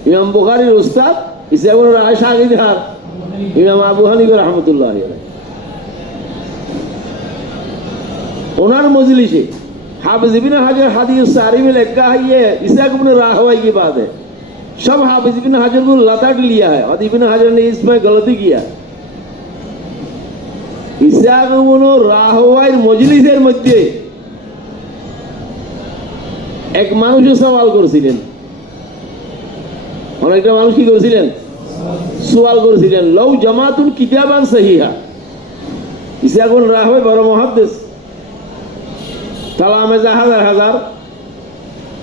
ইমাম বুখারীর উস্তাদ ইসহাক ইবনে রাহওয়াই শাগির্দ আর ইমাম আবু হানিফা রাহমাতুল্লাহ আলাইহি। ওনার মজলিসে हाफिज इब्न हजर हदीस सारी में लिखा है ये इस्हाक इब्न राहवाई की बात है। सब हाफिज इब्न हजर को लताड़ लिया है और इब्न हजर ने इसमें गलती किया। इस्हाक इब्न राहवाई मजलिसेर मध्य एक मानुष सवाल करছিলেন, অনেকটা মানুষ কি করছিলেন, সওয়াল করছিলেন, লাউ জামাতুন কিতাবান সহিহা। ইসহাক ইব্ন রাহওয়াই বড় মুহাদ্দিস, তালামেজা হাজার হাজার।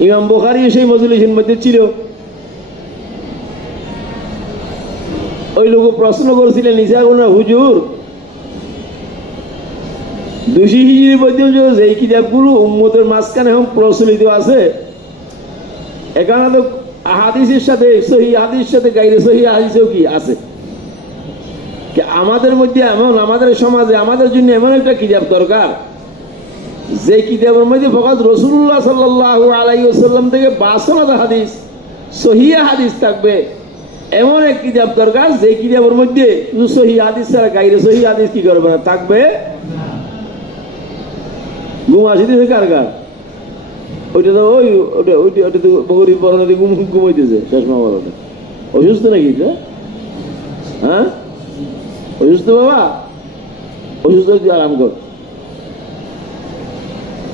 ইমাম বুখারী সেই মজলিসের মধ্যে ছিল। ওই লোক প্রশ্ন করেছিলেন ইসহাক ইবনে হুজুর 200 হিজরি পর্যন্ত যে কিতাবগুলো উম্মতের মাঝখানে এখন প্রচলিত আছে, এখানে তো হাদিসের সাথে সহিহ হাদিসের সাথে গায়রে সহিহ হাদিসও কি আছে, আমাদের মধ্যে এমন, আমাদের সমাজে আমাদের জন্য এমন একটা কিতাব দরকার যে কিতাবের মধ্যে ফকত রাসূলুল্লাহ সাল্লাল্লাহু আলাইহি ওয়াসাল্লাম থেকে 52 হাদিস সহিহ হাদিস থাকবে। এমন এক কিতাব দরকার যে কিতাবের মধ্যে শুধু সহিহ হাদিস ছাড়া গায়রে সহিহ হাদিস কি করবে না, থাকবে। ঘুম আসিতেছে কার কার? ওইটা তো ওইটা তো বগরির পরনে ঘুমাইতেছে চশমা বড়টা। অসুস্থ নাকি এটা? হ্যাঁ অসুস্থ বাবা? অসুস্থ তুই আরাম কর,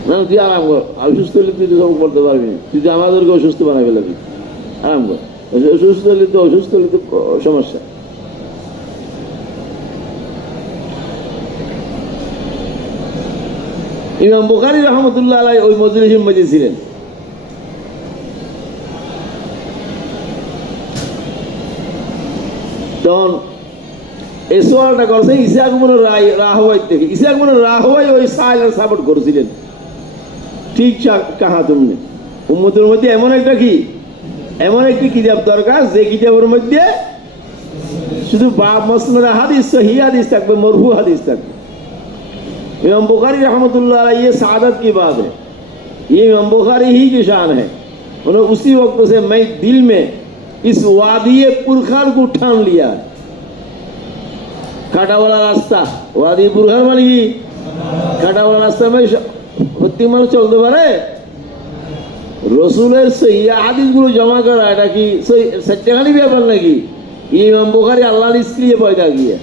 না তুই আরাম কর। অসুস্থ হলে তুই তো সব করতে পারবি না, তুই তো আমাদেরকে অসুস্থ বানাই ফেলাবি। আরাম কর, অসুস্থ হলে তো সমস্যা। ইমাম বুখারী রাহমাতুল্লাহ আলাইহি ওই মজলিসের মধ্যে ছিলেন। তখন এই সওয়ালটা করছে ইসহাক ইবনে রাহওয়াই থেকে। ইসহাক ইবনে রাহওয়াই ওই সাইলের সাপোর্ট করেছিলেন, ঠিক কাহা তুমি, উম্মতের মধ্যে এমন একটা কি, এমন একটি কিতাব দরকার যে কিতাবের মধ্যে শুধু বাব মুসনাদ হাদিস সহিহ হাদিস থাকবে, মরফু হাদিস থাকবে। इमाम बुखारी रहमतुल्लाह अलैहि ये सादत की बात है, ये इमाम बुखारी ही की शान है। उन्होंने उसी वक्त से मैं दिल में इस वादी पुरखान को ठान लिया। काटा वाला रास्ता वादी पुरखान वाली काटा वाला रास्ता में প্রত্যেক মানুষ চলতে পারে। রসুলের সহিহ হাদিসগুলো জমা করা এটা কি সত্যিকারই ব্যাপার নাকি? ইমাম বুখারী আল্লাহর ইসকে लिए पैदा किया।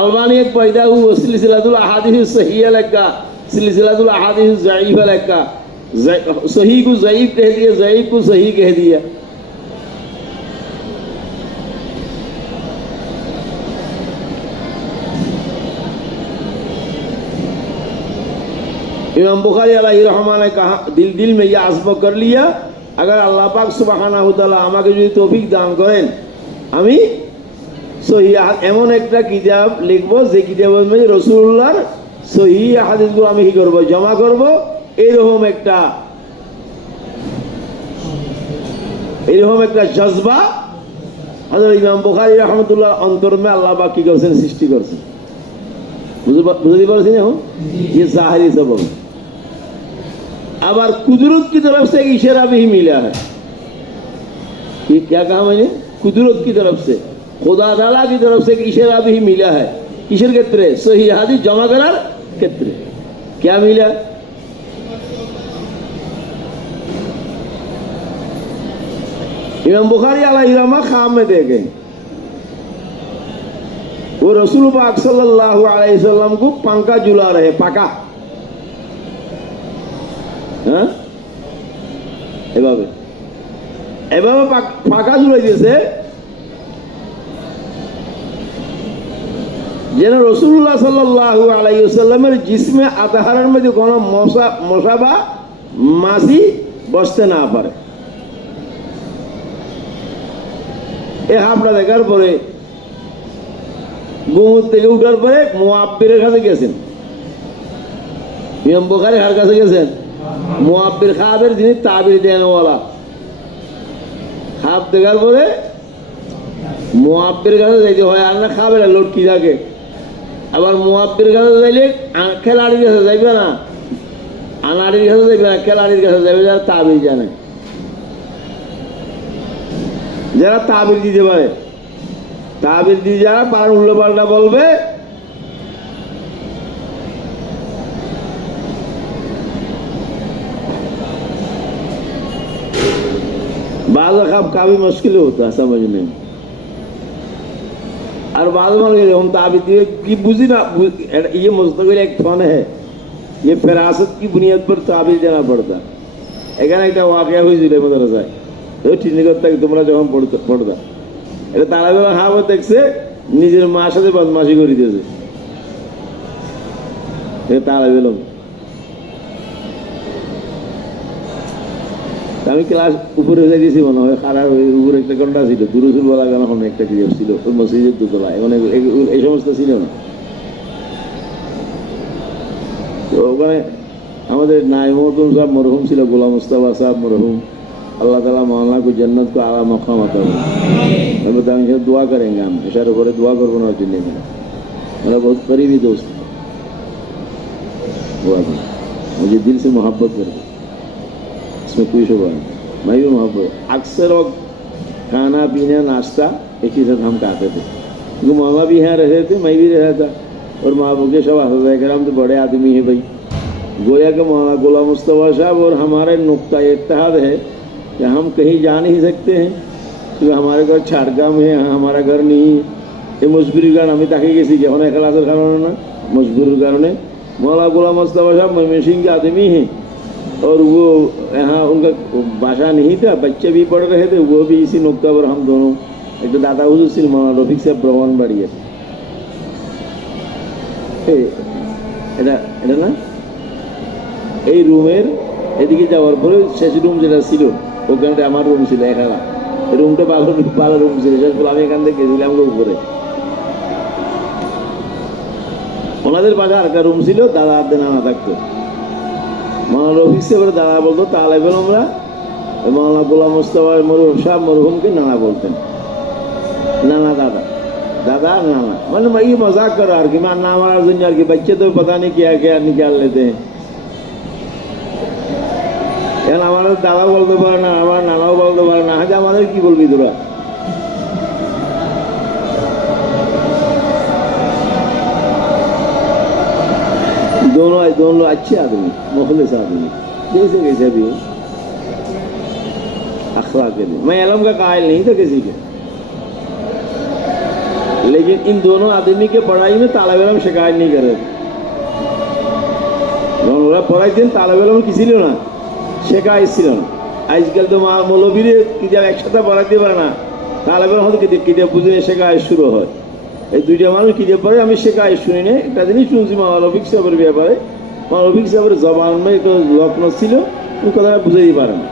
अलबानी एक पैदा हुआ सिलसिलातुल अहादीस सहीह लगा, सिलसिलातुल अहादीस ज़ईफ लगा। सही को ज़ईफ कह दिया, ज़ईफ को सही कह दिया। इमाम बुखारी अलैहि रहमान ने कहा, दिल में यह आज़म कर लिया, अगर अल्लाह पाक सुब्हानाहु व तआला আমাকে যদি তৌফিক দান করেন আমি সহিহ এমন একটা কিতাব লিখবো যে কিতাবের মধ্যে রাসূলুল্লাহর সহিহ হাদিসগুলো আমি কি করব, জমা করব। এরকম একটা জজবা হযরত ইমাম বুখারী রাহমাতুল্লাহ অন্তর में আল্লাহ পাক কি করেছেন, সৃষ্টি করেছেন। বুঝতে পারছেন? এখন ये ज़ाहिरी सबब। আবার कुदरत की तरफ से एक इशारा भी मिला है। ये क्या कहा मैंने? कुदरत की तरफ से, खुदा ताला की तरफ से एक इशारा भी मिला है। किसर क्षेत्र? सही हादिस जमा करार क्षेत्र। क्या मिला? इमाम बुखारी अलैहिर्रहमा ख्वाब में देखे वो रसूल पाक सल्लल्लाहु अलैहि वसल्लम को पंखा झुला रहे पाका হ্যাঁ এভাবে এভাবে পাকা ঝুলাই দিয়েছে যেন রাসূলুল্লাহ সাল্লাল্লাহু আলাইহি ওয়াসাল্লামের জিসমে আতাহারের মধ্যে কোনো মশা বা মাছি বসতে না পারে। এই হাবটা দেখার পরে ঘুম থেকে উঠার পরে মুআব্বিরের কাছে গেছেন। ইমাম বুখারী কার কাছে গেছেন? মুআব্বির খাবের যিনি তাবির দেনওয়ালা। খাব দেখার পরে মুআব্বির কাছে যাইতে হয়, আর না খাবের লটকি থাকে। আবার মুআব্বির কাছে যাইলে খেলাড়ির কাছে যাইবে না, আনাড়ির কাছে যাইবে না, খেলাড়ির কাছে যাইবে যারা তাবির জানে, যারা তাবির দিতে পারে। তাবির দিয়ে যারা পার উল্টো পাল্টা বলবে बाज़ ख्वाब काफी मुश्किल होता है समझने में। और बाद में हम ताबीर की बुझी ना, ये मुस्तकिल एक फन है, ये फिरासत की बुनियाद पर ताबीर देना पड़ता। এখানে একটা ওয়াকিয়া হয়েছিল মাদ্রাসায়, ঠিক করতে তোমরা যখন পড়তা, এটা তারাবেলা খাওয়া দেখছে নিজের মার সাথে বদমাশি করে দিয়েছে। তারাবেলা আমি ক্লাস উপরে যাই দিয়েছি মনে হয়, খারাপ উপরে একটা ঘন্টা ছিল, দুরুসুল বলা গান একটা ক্রিয়া ছিল ওই মসজিদের দুতলা, মানে এই সমস্ত ছিল না। তো ওখানে আমাদের নাইমুদ্দিন সাহেব মরহুম ছিল, গোলাম মুস্তাফা সাহেব মরহুম, अल्लाह ताला मौलाना को जन्नत को आला मकाम अता फरमाए। मैं बताऊंगा दुआ करेंगे हम, इशारे पर दुआ करो ना जिले में, मेरा बहुत करीबी दोस्त हुआ था, मुझे दिल से मोहब्बत करते, इसमें कोई शुबा नहीं, मैं भी मोहब्बत। अक्सर वक्त खाना पीना नाश्ता एक ही साथ हम खाते थे, क्योंकि मामा भी यहाँ रहते थे, मैं भी रहता था, और माँ बाप के सब हम तो बड़े आदमी हैं भाई। गोया के मौलाना गोलाम मुस्तफा साहब और हमारे नुक्ता इत्तेहाद है कि हम कहीं जा नहीं सकते हैं, क्योंकि हमारे घर छाड़गाम है, हमारा घर नहीं। ये मजबूरी कारण हमें ताकि किसी के होने खलासर कारण ना मजबूरी कारण मौलाना गोलाम मुस्तफा साहब मयमनसिंह के आदमी हैं, और वो यहाँ उनका भाषा नहीं था, बच्चे भी पढ़ रहे थे, वो भी इसी नुक्ता पर हम दोनों, एक तो दादा हुजूर सिल मौलाना रफीक साहब ब्रह्मण बाड़िया এটা এটা না এই রুমের এদিকে যাওয়ার পরে শেষ রুম যেটা ছিল ওখানে আমার রুম ছিল, এখানে রুমটা ভালো রুম ছিল, শেষ করে আমি এখান থেকে গেছিলাম উপরে। ওনাদের পাশে আর একটা রুম ছিল, দাদা আর নানা থাকতো। মৌলানা রফিক সাহেবের দাদা বলতো তালেবেল, আমরা মৌলানা গোলাম মুস্তাফা মরহুম সাহেব মরহুমকে নানা বলতেন, नाना दादा दादा नाना, मतलब ये मजाक करो यार कि मैं नाम हमारा दुनिया के बच्चे तो पता नहीं क्या क्या निकाल लेते हैं। यार हमारा दादा बोलते पारे ना, हमारा नानाও বলতে পারে না, আজ আমাদের কি বলবি তোরা? दोनों अच्छे आदमी, मुखलिस आदमी, जैसे कैसे भी अखलाक के लिए। मैं इल्म का कायल नहीं था किसी के, लेकिन इन दोनों आदमी के पढ़ाई में तालिब इल्म शिकायत नहीं कर रहे थे। ওরা পড়াইতেন, তালিব ইলম কি ছিল না, শিকায়ত ছিল না। আজকাল তো মৌলবীরে কিতাব একসাথে পড়াইতে পারে না, তালিব ইলম হয়তো কিতাব বুঝে শিকায়ত শুরু হয়। এই দুইটা মানুষ কিতাব পড়ে, আমি শিকায়ত শুনি না। একটা জিনিস শুনছি মৌলানা রফিক সাহেবের ব্যাপারে, মৌলানা রফিক সাহেবের জবান में একটু লগ্ন ছিল, ওই কথাটা বুঝাইতে পারে না।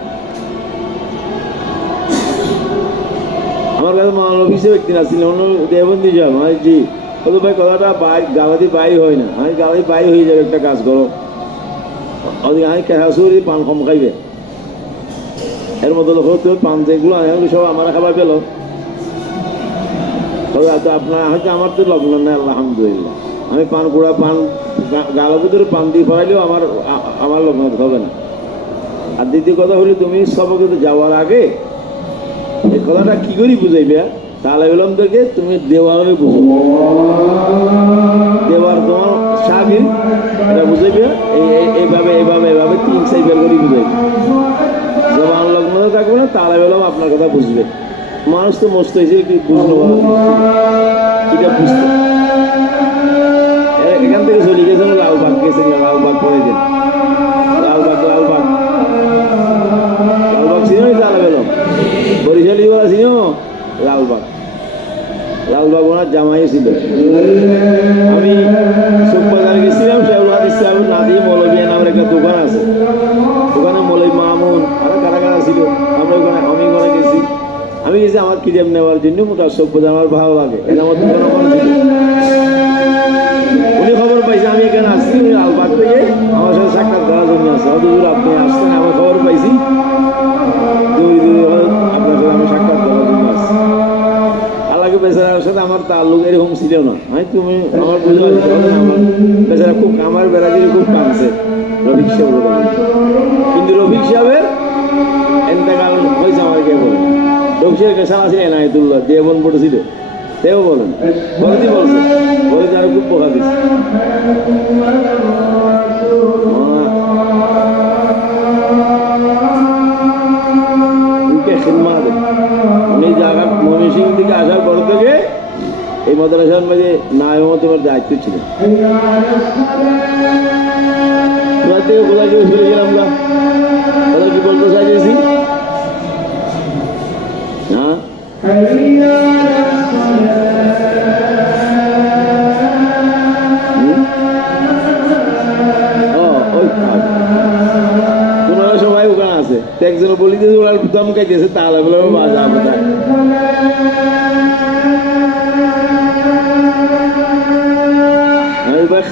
আমার কাছে মৌলানা রফিক সাহেব একদিন আসছিল, অন্য দেবন্দি যাও, আমি জি বলতো ভাই কথাটা গালাদি বাই হয় না, আমি গালাদি বাই হয়ে যাবে, একটা কাজ করো, আমি খেহাসুরি পান কম খাইবে, এর মতো হতো পান যেগুলো সব আমার খাবার পেল, আপনার হয়তো আমার তো লগ্ন নাই আলহামদুলিল্লাহ, আমি পান গুঁড়া পান গালের ভিতরে পান দিয়ে ফরাইলেও আমার লগ্ন হবে না। আর দ্বিতীয় কথা হলো, তুমি সবকে যাওয়ার আগে এই কথাটা কি করি বুঝাইবে, তালিব ইলমদেরকে তুমি দেওয়ারে বুঝো, দেওয়ার তোমার শাগির এটা বুঝাইবে, এইভাবে এইভাবে এইভাবে 3 সাইকেল করে বুঝাইবে। জবান লগ্ন থাকবে না, তালেব ইলম আপনার কথা বুঝবে। মানুষ তো মস্ত হয়েছে কি বুঝলো, এটা বুঝতে এখান থেকে চলে গেছে লালবাগ, গেছে লালবাগ পরে দিন লালবাগ লালবাগ লালবাগ চিনো তালেব ইলম, বরিশাল ইউরা চিনো লালবাগ, লালবাগ ওনার জামাই ছিল। আমি চকবাজারে গেছিলাম, শেউল হাদিস সাহেব নাদি মৌলভিয়া নামের একটা দোকান আছে, ওখানে মৌলভী মামুন আর কারা কারা ছিল, আমরা ওখানে আমি ওখানে গেছি। আমি গেছি আমার কিতাব নেওয়ার জন্য, মোটা সভ্যতা আমার ভালো লাগে, এটা আমার দোকান ওখানে ছিল। উনি খবর পাইছে আমি এখানে আসছি, উনি লালবাগ থেকে আমার সাথে সাক্ষাৎ করার জন্য আসছে। হুজুর আপনি আসছেন, আমার খবর পাইছি, আপনার সাথে আমি সাক্ষাৎ করার জন্য আসছি। আল্লাহকে বেচারার সাথে আমার তাল্লুক এরকম ছিল না। তুমি আমার বুঝতে পারছি আমার বেচারা খুব আমার বেড়াগিরি খুব কাঁদছে রফিক সাহেব, কিন্তু রফিক সাহেবের এন্তেকাল হয়েছে আমার কে বলে, রফিক সাহেবের কেসা আছে এনায়তুল্লাহ দেবন পড়েছিল, তেও বলেন বলতি বলছে, বলে যারা খুব পোকা দিচ্ছে উনি জায়গা ময়মনসিং থেকে আসার পর থেকে এই মাদ্রাসার মধ্যে নায়ক তোমার দায়িত্ব ছিল। কোথা থেকে কোথায় কেউ চলে গেলাম না, কোথায় কি বলতে চাইছি না, সবাই ওখানে আছে, একজন বলি যে ওরা প্রথম খাইতেছে তাহলে বলে বাজা কোথায়।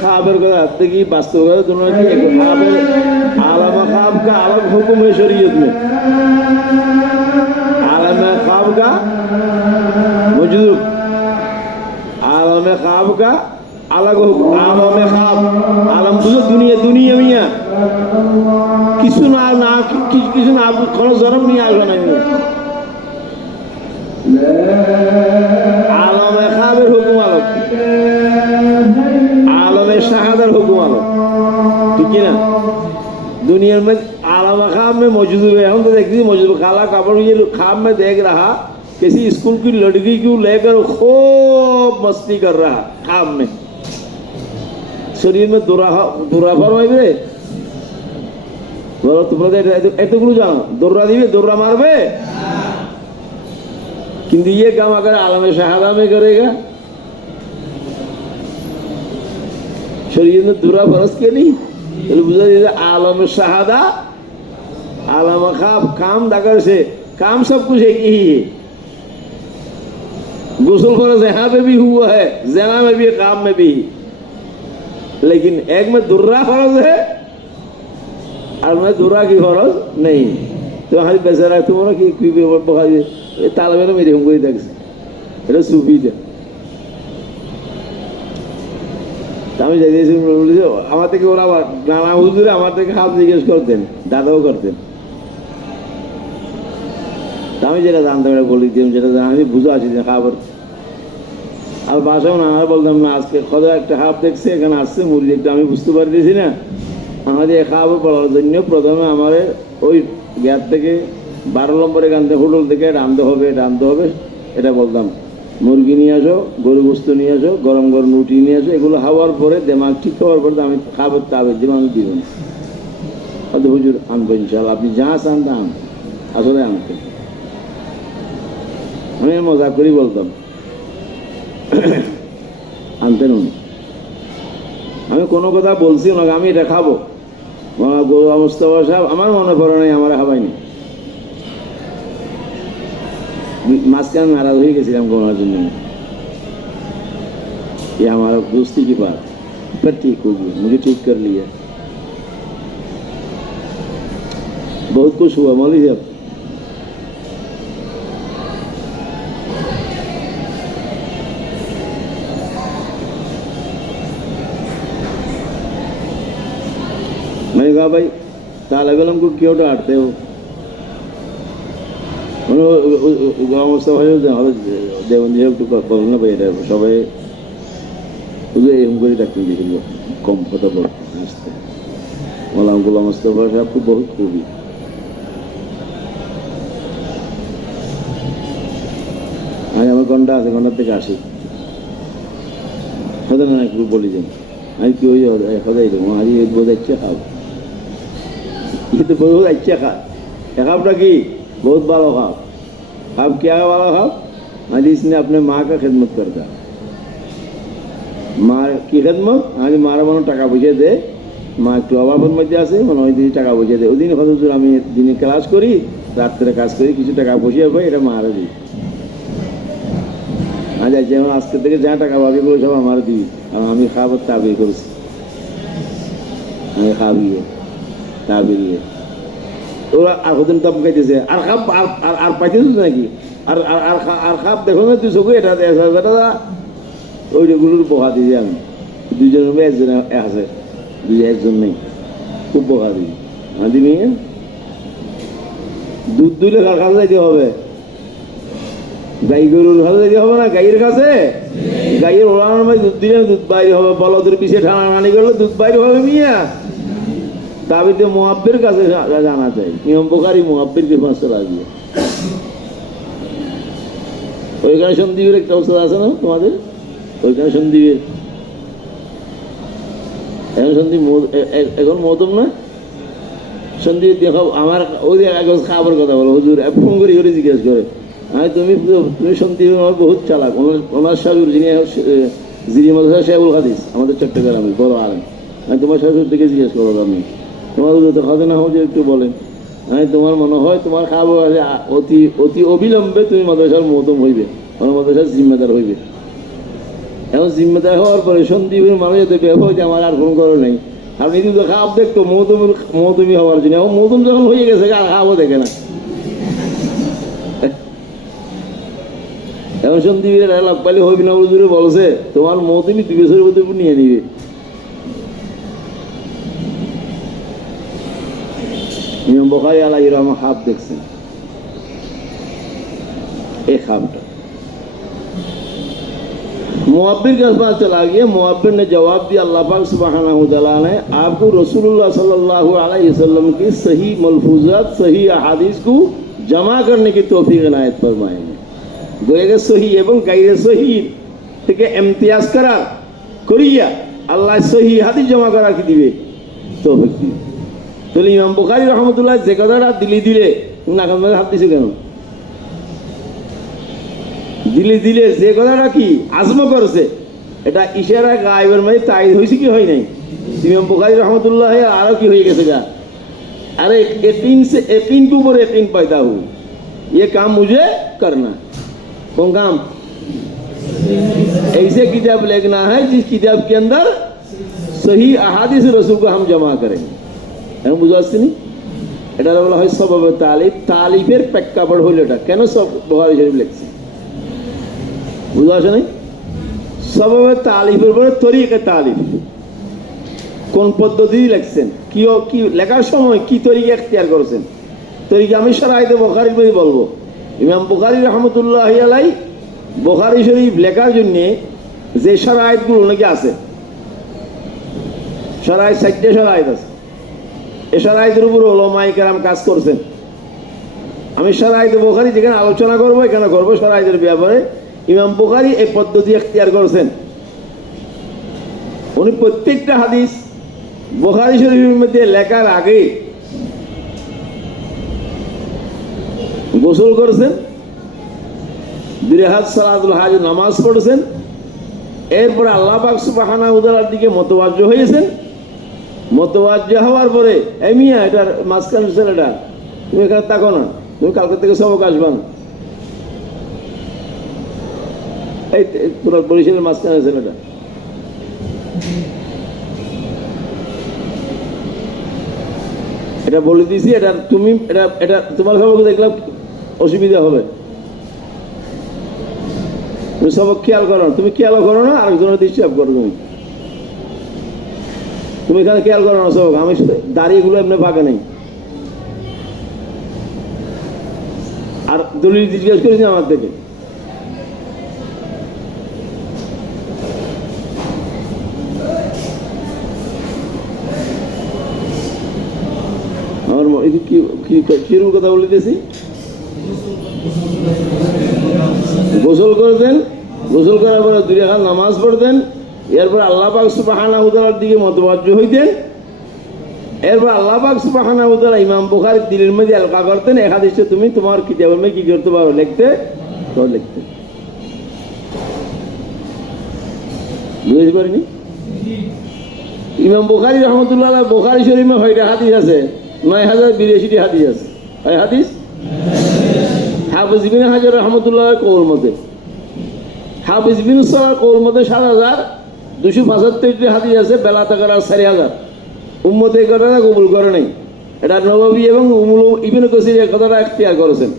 खाबर का हद की वास्तव का दोनों की एक खाबर आलम खाब का अलग हुक्म है शरीयत में, आलम खाब का मौजूद, आलम खाब का अलग हुक्म, आलम खाब आलम बुझो दुनिया दुनिया मिया কিছু না না কিছু না কোনো জরম নিয়ে আসবে না, আলমে খাবের হুকুম আলম, আলমে শাহাদার হুকুম आलम, ठीक है ना। दुनिया में आलम खाब में मौजूद हुए, हम तो देखते मौजूद काला कापड़ ये खाब में देख रहा किसी स्कूल की लड़की को लेकर खूब मस्ती कर रहा खाब में, शरीर में दुरा फरमाइबे বলো তোমরা এতগুলো জানো, দৌড়া দিবে দৌড়া মারবে, কিন্তু ये काम अगर आलम शहादा में करेगा शरीर में दुरा फरस के नहीं, बुझा दीजिए आलम शहादा आलम खाब काम दागर से काम सब कुछ एक ही है। गुस्ल फरस यहाँ पे भी हुआ है, जना में भी काम में भी, लेकिन एक में दुर्रा फरस है और मैं दुरा की फरज नहीं। तो हमारी बेचारा तुम्हारा कि तालबे ना मेरे हमको देख এটা সুফিটা আমি জানিয়েছি আমার থেকে ওরা নানা হুজুরে আমার থেকে হাত জিজ্ঞেস করতেন, দাদাও করতেন, আমি যেটা জানতাম এটা বলি দিতাম, যেটা আমি বুঝে আছি যে খাবার আর বাসাও না বলতাম না আজকে কত একটা হাফ দেখছে এখানে আসছে মুরগি একটু আমি বুঝতে পারতেছি না, আমাদের খাবার পড়ার জন্য প্রথমে আমার ওই গ্যাপ থেকে 12 নম্বরে গানতে হোটেল থেকে রাঁধতে হবে এটা বলতাম, মুরগি নিয়ে আসো, গরু গোস্ত নিয়ে আসো, গরম গরম রুটি নিয়ে আসো, এগুলো খাওয়ার পরে দেমাগ ঠিক হওয়ার পরে আমি খাবার তাবের যে আমি দিব না, হয়তো হুজুর আনবো ইনশাল্লাহ, আপনি যা চান তা আন, আসলে আনতে আমি মজা করি বলতাম আনতেন উনি। আমি কোনো কথা বলছি না আমি এটা খাবো, গরু মুস্তাফা সাহেব আমার মনে পড়ে নাই, আমার খাবাইনি, মাঝখানে নারাজ হয়ে গেছিলাম গোনার জন্য, ये हमारा दोस्ती की बात पर ठीक होगी, मुझे ठीक कर लिया, बहुत खुश हुआ मौलवी साहब। मैंने कहा भाई तालिब इल्म को क्यों डांटते हो, দেবন্দী একটু বল না ভাই এটা সবাই এরকম করে ডাকতেন, দেখুন কম কথা বল আসতে মৌলানা গোলাম মোস্তফা সাহেব খুব বহুত কবি, ঘন্টা আছে, ঘন্টার থেকে আসি হতে না একটু বলি যেন আমি কি ওই সদাই দেবো আজ বোধ ইচ্ছে খাও কিন্তু বহুত ইচ্ছে খা খাবটা কি बहुत ভালো খাও आप क्या वाला खाओ आज इसने अपने माँ का खिदमत करता মা কি খেদমত আমি মারা মনে টাকা পয়সা দে মা একটু অভাবের মধ্যে আছে মনে হয় দিন টাকা পয়সা দেয় ওই দিন হজুর আমি দিনে ক্লাস করি রাত্রে কাজ করি কিছু টাকা পয়সা পাই এটা মারা দিই আজ যেমন আজকে থেকে যা টাকা পাবি করে সব আমার দিবি আমি খাবার তাবির করেছি আমি খাবিয়ে তাবিরিয়ে ওরা আর হদিন তাপ খাইতেছে আর খাপ আর পাইতেছিস নাকি আর আর আর খাপ দেখো না তুই চকু এটা ওইগুলোর বকা দিই আমি দুজনের একজন আছে একজন নেই খুব বকা দিই আদি মেয়ে দুধ দুইলে কার কাছে যাইতে হবে গাই গরুর কাছে যাইতে হবে না গাইয়ের কাছে গাইয়ের ওড়ানোর মাঝে দুধ দিলে দুধ বাইরে হবে বলদের পিছিয়ে টানাটানি করলে দুধ বাইরে হবে মিয়া তাবিতে মুআব্বির কাছে জানা চাই ইমাম বুখারী মুআব্বির কে পাঁচশো লাগবে ওইখানে সন্দীপের একটা ওষুধ আছে না তোমাদের ওইখানে সন্দীপের এখন সন্দীপ এখন মৌতম না সন্দীপ দেখো আমার ওই খাবার কথা বলো হুজুর ফোন করে করে জিজ্ঞেস করে আমি তুমি সন্দীপ আমার বহুত চালাক ওনার শাশুর যিনি যিনি মাদ্রাসা শেখুল হাদিস আমাদের চট্টগ্রামে বড় আলেম আমি তোমার শাশুর থেকে জিজ্ঞেস করো আমি তোমার খাবে না হচ্ছে একটু বলেন আমি তোমার মনে হয় তোমার খাবো অতি অতি অবিলম্বে তুমি মাদ্রাসার মৌতম হইবে আমার মাদ্রাসার জিম্মেদার হইবে এখন জিম্মেদার হওয়ার পরে সন্দীপের মানুষ যাতে ব্যবহার যে আমার আর ফোন করো নাই আপনি কিন্তু খাব দেখতো মৌতমি হওয়ার জন্য এখন মৌতম যখন হয়ে গেছে আর খাবো দেখে না এখন সন্দীপের লাভ পাইলে হইবি না জুড়ে বলছে তোমার মৌতমি 2 বছরের মধ্যে নিয়ে নিবে ইমাম বুখারী আলাইহির রহমাতুল্লাহ খাব দেখছেন এই খাবটা मुअब्बिर के पास चला गया मुअब्बिर ने जवाब दिया अल्लाह पाक सुब्हानहू व तआला ने आपको रसूलुल्लाह सल्लल्लाहु अलैहि वसल्लम की सही मलफूजात सही अहादीस को जमा करने की तौफीक इनायत फरमाएंगे गोएगा सही एवं गैर सही থেকে ইমতিয়াজ করা করিয়া আল্লাহ সহি হাদিস জমা করা কি দিবে তৌফিক দিবে তো ইমাম বুখারী রাহমাতুল্লাহ যে কথাটা দিলে নাকাম হাত দিছে কেন দিলে দিলে যে কথাটা কি আজম করছে এটা ইশারা গায়েবের মধ্যে তাইদ হয়েছে কি হয় নাই ইমাম বুখারী রাহমাতুল্লাহ আরো কি হয়ে গেছে গা अरे यकीन से यकीन के ऊपर यकीन पैदा हुई ये काम मुझे करना कौन काम ऐसे किताब लिखना है जिस किताब के अंदर सही अहादीस रसूल को हम जमा करेंगे এখন বুঝা যাচ্ছে নি এটা বলা হয় সবাবে তালিফ তালিফের প্রেক্ষাপট হইল এটা কেন সব বুখারী শরীফ লিখছে বুঝা আসে নাই সবাবে তালিফের পরে তরিকে তালিফ কোন পদ্ধতি লিখছেন কি কি লেখার সময় কি তরিকা ইখতিয়ার করেছেন তরিকা আমি শরাইতে বুখারীর মধ্যে বলবো ইমাম বুখারী রাহমাতুল্লাহি আলাইহি বুখারী শরীফ লেখার জন্য যে শরাইতগুলো নাকি আছে শরাইত 60টা শরাইত আছে এই শরাইতের উপর উলামায়ে কেরাম কাজ করছেন আমি শরাইতে বুখারী যেখানে আলোচনা করব এখানে করব শরাইতের ব্যাপারে ইমাম বুখারী এই পদ্ধতি ইখতিয়ার করেছেন উনি প্রত্যেকটা হাদিস বুখারী শরীফের মধ্যে লেখার আগে গোসল করেছেন 2 রাকাত সালাতুল হাজ নামাজ পড়েছেন এরপর আল্লাহ পাক সুবহানাহু ওয়া তাআলার দিকে মুতাওয়াজ্জহ হয়েছেন মুতাওয়াজ্জহ হওয়ার পরে এই মিয়া এটার মাঝখান ছেলেটা তুমি এখানে তাকো না তুমি কালকে থেকে সবক আসবা না এই তোরা বরিশালের মাঝখানে ছেলেটা এটা বলে দিছি এটা তুমি এটা তোমার সবক দেখলাম অসুবিধা হবে তুমি সবক খেয়াল করো তুমি খেয়াল করো না আরেকজনের ডিস্টার্ব করো তুমি এখানে খেয়াল করো না সবক আমি দাঁড়িয়েগুলো এমনি ফাঁকা নেই আর দলিল জিজ্ঞেস করেছি আমার থেকে আমার কিরকম কথা বলে দিয়েছি গোসল করতেন, গোসল করার পরে 2 রাকাত নামাজ পড়তেন, এরপর আল্লাহ পাক সুবহানাহু ওয়া তাআলার দিকে মতবাজ্য হইতেন। এরপর আল্লাহ পাক সুবহানাহু ওয়া তাআলা ইমাম বুখারীর দিলের মধ্যে আলকা করতেন, এক হাদিসে তুমি তোমার কিতাবের মধ্যে কি করতে পারো, লিখতে লিখতে। বুঝতে পারিনি? ইমাম বুখারী রাহমাতুল্লাহ আলাইহি বুখারী শরীফে 6টা হাদিস আছে, 9082টি হাদিস আছে। এই হাদিস হাফিজ ইবনে হাজার রাহমাতুল্লাহ কওল মতে, হাফিজ ইবনে সালাহ কওল মতে 7275টি হাদিস আছে, বেলা তাকার 4000। উম্মতে এই কথাটা কবুল করে নাই, এটা নববী এবং ইবনে কাসির এই কথাটা ইখতিয়ার করেছেন।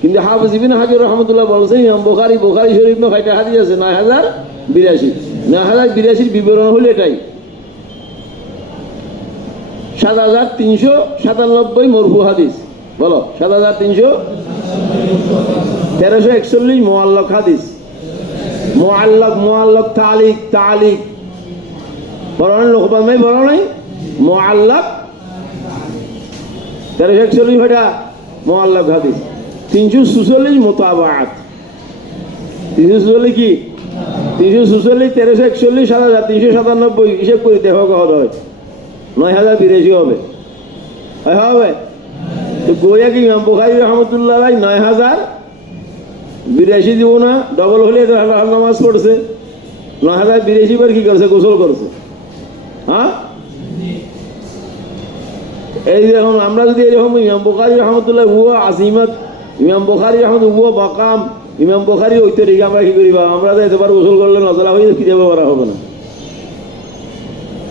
কিন্তু হাফিজ ইবনে হাজার রাহমাতুল্লাহ বলেছেন ইমাম বুখারী শরীফে 6টা হাদিস আছে, 9082। 9082 বিবরণ হলো এটাই। 7397 মরফু হাদিস, বলো 7300। 1341 মুআল্লাক হাদিস, মুআল্লাক তালিক বলো না, লোকবাদ নাই বলো নাই, মুআল্লাক 1341 এটা মুআল্লাক হাদিস। 346 মুতাবাআত, 346 কি 346, 1341, 7397 হিসেব করে দেখো কত হয়, 9082 হবে। হবে তো গোয়া কি ইমাম বুখারী রাহমাতুল্লাহ আলাইহি 9082 দিব না, ডবল হলে নামাজ পড়ছে, 9082 বার কি করছে, গোসল করছে। হ্যাঁ, এই দেখুন আমরা যদি এরকম ইমাম বুখারী রাহমাতুল্লাহ হুয়া আজিমত, ইমাম বুখারী রাহমাতুল্লাহ হুয়া মাকাম, ইমাম বুখারী ওই তরিকা আমরা কি করিবা, আমরা তো এতবার গোসল করলে নজলা হয়ে কি যাবে করা হবে না।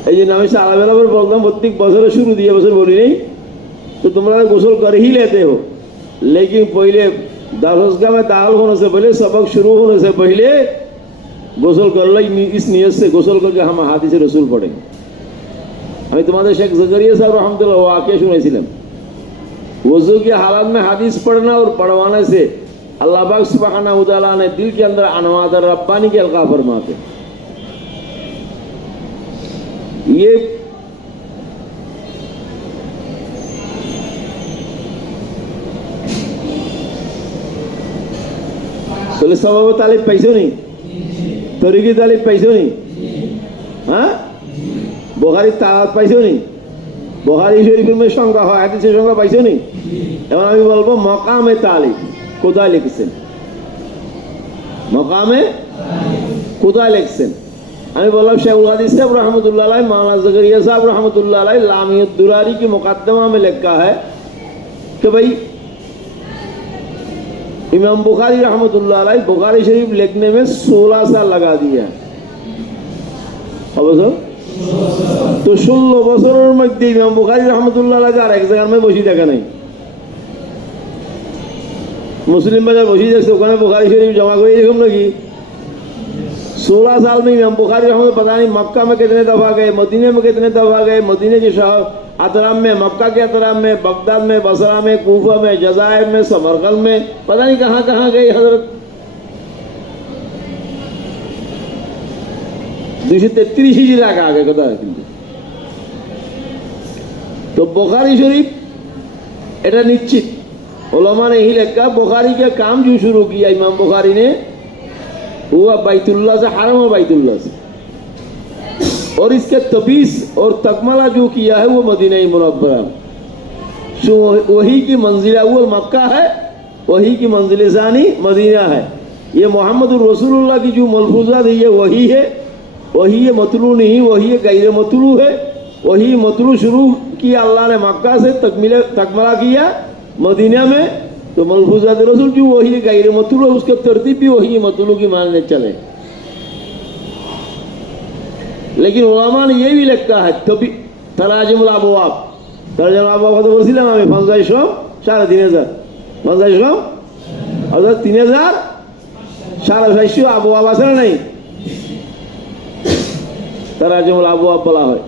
এই জন্য আমি সালাবেলা করে বলতাম প্রত্যেক বছরের শুরু দিয়ে বছর বলি নেই तो तुम्हारा गुसल कर ही लेते हो, लेकिन पहले दरसगाह में दाखिल होने से पहले, सबक शुरू होने से पहले गोसल कर लो, इस नियत से गोसल करके हम हाथी से रसूल पढ़ेंगे। আমি তোমাদের শেখ জকরিয়া साहब रहमतुल्लाह वाक़या सुनेছিলাম, वजू की हालत में हदीस पढ़ना और पढ़वाने से अल्लाह पाक सुब्हानहू व तआला ने दिल के अंदर अनवात रब्बानी के अलका फरमाते। ये सबाब तालिब पैसों नहीं, तरीकी तालिब पैसों नहीं, हाँ बुखारी तालाब पैसों नहीं, बुखारी शरीफ में संख्या है, हादीसेर संख्या पैसों नहीं। एवं আমি বলবো মকামে তালিব কোথায় লিখছেন, মকামে কোথায় লিখছেন। আমি বললাম शेखुल हदीस साहब रहमतुल्लाह अलैह, मौलाना ज़करिया साहब रहमतुल्लाह अलैह लामियत दुरारी की मुकद्दमा में लिखा है कि भाई इमाम बुखारी रहमतुल्लाह अलैह बुखारी शरीफ लिखने में 16 साल लगा दिया। तो 16 বছরের মধ্যে ইমাম বুখারী रहमतुल्लाह अलैह আর এক জায়গায় में বসে দেখা নাই, मुस्लिम बाजार बसी देखते ओखाने बुखारी शरीफ जमा कर एरकम नाकि 16 साल में इमाम बुखारी रहमतुल्लाह पता नहीं मक्का में कितने दफा गए, मदीने में कितने दफा गए, मदीने के शहर अतराम में, मक्का के अतराम में, बगदाद में, बसरा में, कूफा में, जजायर में, समरकंद में, पता नहीं कहाँ कहाँ गए हजरत। 233 हिजरा का आगे कथा है। तो बुखारी शरीफ এটা निश्चित उलमा ने ही लिखा, बुखारी का काम जो शुरू किया इमाम बुखारी ने हुआ बैतुल्लाह से, हरम बैतुल्लाह से, और इसके तबीस और तकमला जो किया है वो मदीना मुनव्वरा, वही की मंजिल अव्वल मक्का है, वही की मंजिल सानी मदीना है। ये मोहम्मद रसूलुल्लाह की जो मलफूजात है ये वही है, वही ये मतलू नहीं, वही ये गैर मतलू है, वही मतलू शुरू किया अल्लाह ने मक्का से, तकमला किया मदीना में। तो मलफूजात रसूल जो वही गैर मतलू है, उसके तरतीब भी वही मतलू की मानने चले। लेकिन उलमा ने ये भी लिखा है तभी तराजुमुल अबवाब, तराजुमुल अबवाब तो বলছিলাম আমি 50 3000 50 অর্থাৎ 3000 450 আবওয়াব আছে না নাই, তরাজুমুল আবওয়াব বলা হয়।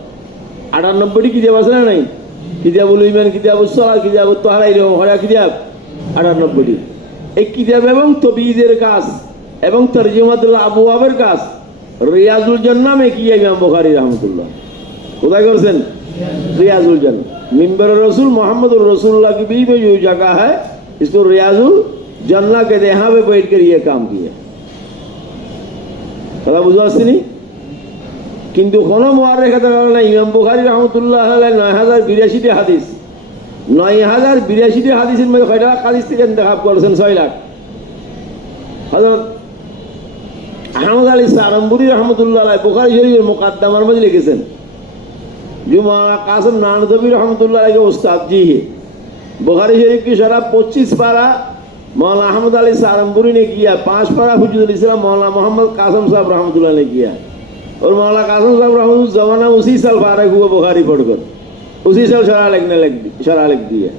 98টি কিতাব আছে না নাই, কিতাবুল ঈমান, কিতাবুস সালাহ, কিতাবুত তাহারা, এরকম হয় কিতাব 98টি। এই কিতাব এবং তবিজের কাজ এবং তরজমাতুল আবওয়াবের কাজ रियाजुल जन्ना में किया इमाम बुखारी रहमतुल्लाह। खुदा करसन रियाजुल जन्ना, मिंबर रसूल मोहम्मद रसूलुल्लाह की बीच में जो जगह है इसको रियाजुल जन्ना कहते हैं। यहाँ पे बैठ कर ये काम किया। কথা বুঝতে পারছি কিন্তু কোনো মুআররিখে দেখা গেল না ইমাম বুখারী রাহমাতুল্লাহ আলাইহি 9082টি হাদিস 9082টি হাদিসের মধ্যে কয়টা হাদিস থেকে ইন্তেখাব করেছেন 6 লাখ। হযরত আহমদ আলী সারাম্বুরি রহমতুল্লাহ আলাইহি বুখারী শরীফের মুকদ্দমার মধ্যে লিখেছেন जो मौलाना कासिम नानदवी रहमतुल्लाह अलैह के उस्ताद जी है। बुखारी शरीफ की शरह 25 पारा मौलाना अहमद अली सारंबुरी ने किया, 5 पारा हुज्जतुल इस्लाम मौलाना मोहम्मद कासिम साहब रहमतुल्लाह ने किया। और मौलाना कासिम साहब रहमतुल्लाह जमाना उसी साल फारिग हुआ बुखारी पढ़कर, उसी साल शरह लिख दिया।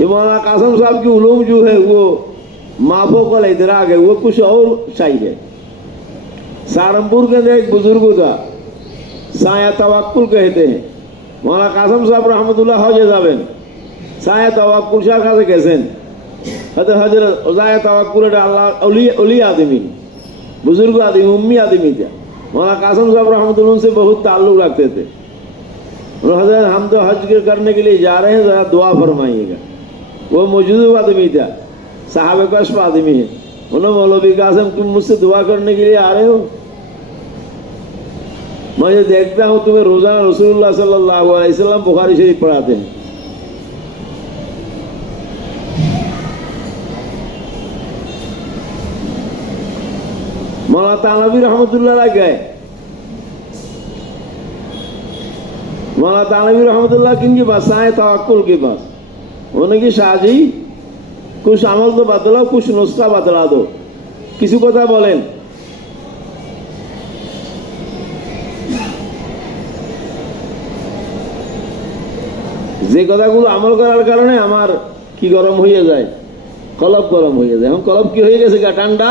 ये मौलाना कासिम साहब की उलूम जो है वो माफोकल इदराक है, वो कुछ और चाहिए। सहारनपुर के अंदर एक बुजुर्ग था, साया तवक्कुल कहते हैं। मौलाना कासिम साहब रहमतुल्लाह हजे जाबेन साया तवक्कुल शाह खासे कैसे हजरत साया तवक्कुल अल्लाह ओली आदमी, बुजुर्ग आदमी, उम्मी आदमी था। मौलाना कासिम साहब रहमतुल्लाह से बहुत ताल्लुक रखते थे। और हजरत हम तो हज करने के लिए जा रहे हैं, ज़रा दुआ फरमाइएगा। वो मौजूद आदमी था, साहब कश्फ आदमी है। उन्होंने मौलवी कासिम तुम मुझसे दुआ करने के लिए आ रहे हो? मैं देखता हूँ तुम्हें रोजाना रसूलुल्लाह सल्लल्लाहु अलैहि वसल्लम बुखारी शरीफ पढ़ाते हैं। मौलाना तानवी रहमतुल्लाह अलैह गए। मौलाना तानवी रहमतुल्लाह किनके पास? साए तवक्कुल के पास। उन्होंने की शाहजी कुछ আমল তো বদলাও, कुछ नुस्खा बदला दो, কিছু কথা বলেন। যে কথাগুলো আমল করার কারণে আমার কি গরম হয়ে যায়, কলব গরম হয়ে যায়। এখন কলব কি হয়ে গেছে? ঠান্ডা।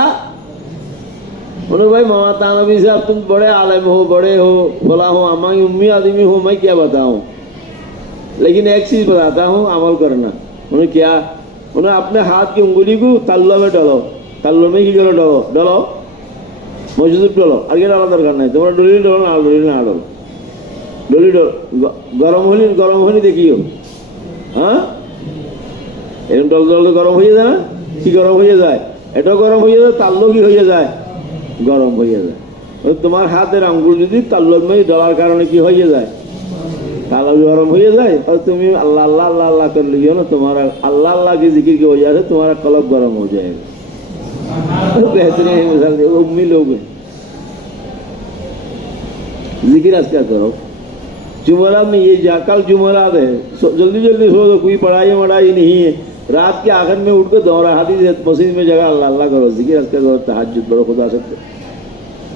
उन्होंने भाई मौलाना तानवी साहब तुम बड़े आलिम हो, बड़े हो, बोला हो, मैं उम्मी आदमी हूँ, मैं क्या बताऊँ, लेकिन एक चीज बताता हूँ, अमल करना। उन्होंने क्या? उन्हें अपने हाथ की उंगली को तल्लो में डालो, तल्लो में की करो, डालो डालो मौजूद डालो, आगे डाला दरकार नहीं। तुम्हारा डोली डालो ना, डोली ना डालो, डोली डालो गरम होनी देखियो। हाँ এরকম ডল ডল গরম হয়ে যায় না? কি গরম হয়ে যায়? এটাও গরম হয়ে যায়, তাল্লো কি হয়ে যায়? গরম হয়ে যায়। তোমার হাতের আঙ্গুল যদি তাল্লোর মধ্যে ডলার কারণে কি হয়ে যায়? ताला गरम हो जाए। और तुम अल्लाह अल्लाह अल्लाह अल्लाह कर लियो ना, तुम्हारा अल्लाह अल्लाह की जिक्र की वजह से तुम्हारा कलब गरम हो जाएगा। तो बेहतरीन मिसाल उम्मी लोग हैं। जिक्र आज क्या करो? जुमेरात में ये जा, कल जुमेरात है, जल्दी जल्दी सो दो, कोई पढ़ाई वढ़ाई नहीं है। रात के आखिर में उठ कर दौरा हाथी मस्जिद में जगह अल्लाह अल्लाह करो, जिक्र आज क्या करो, तहज्जुद करो, खुदा से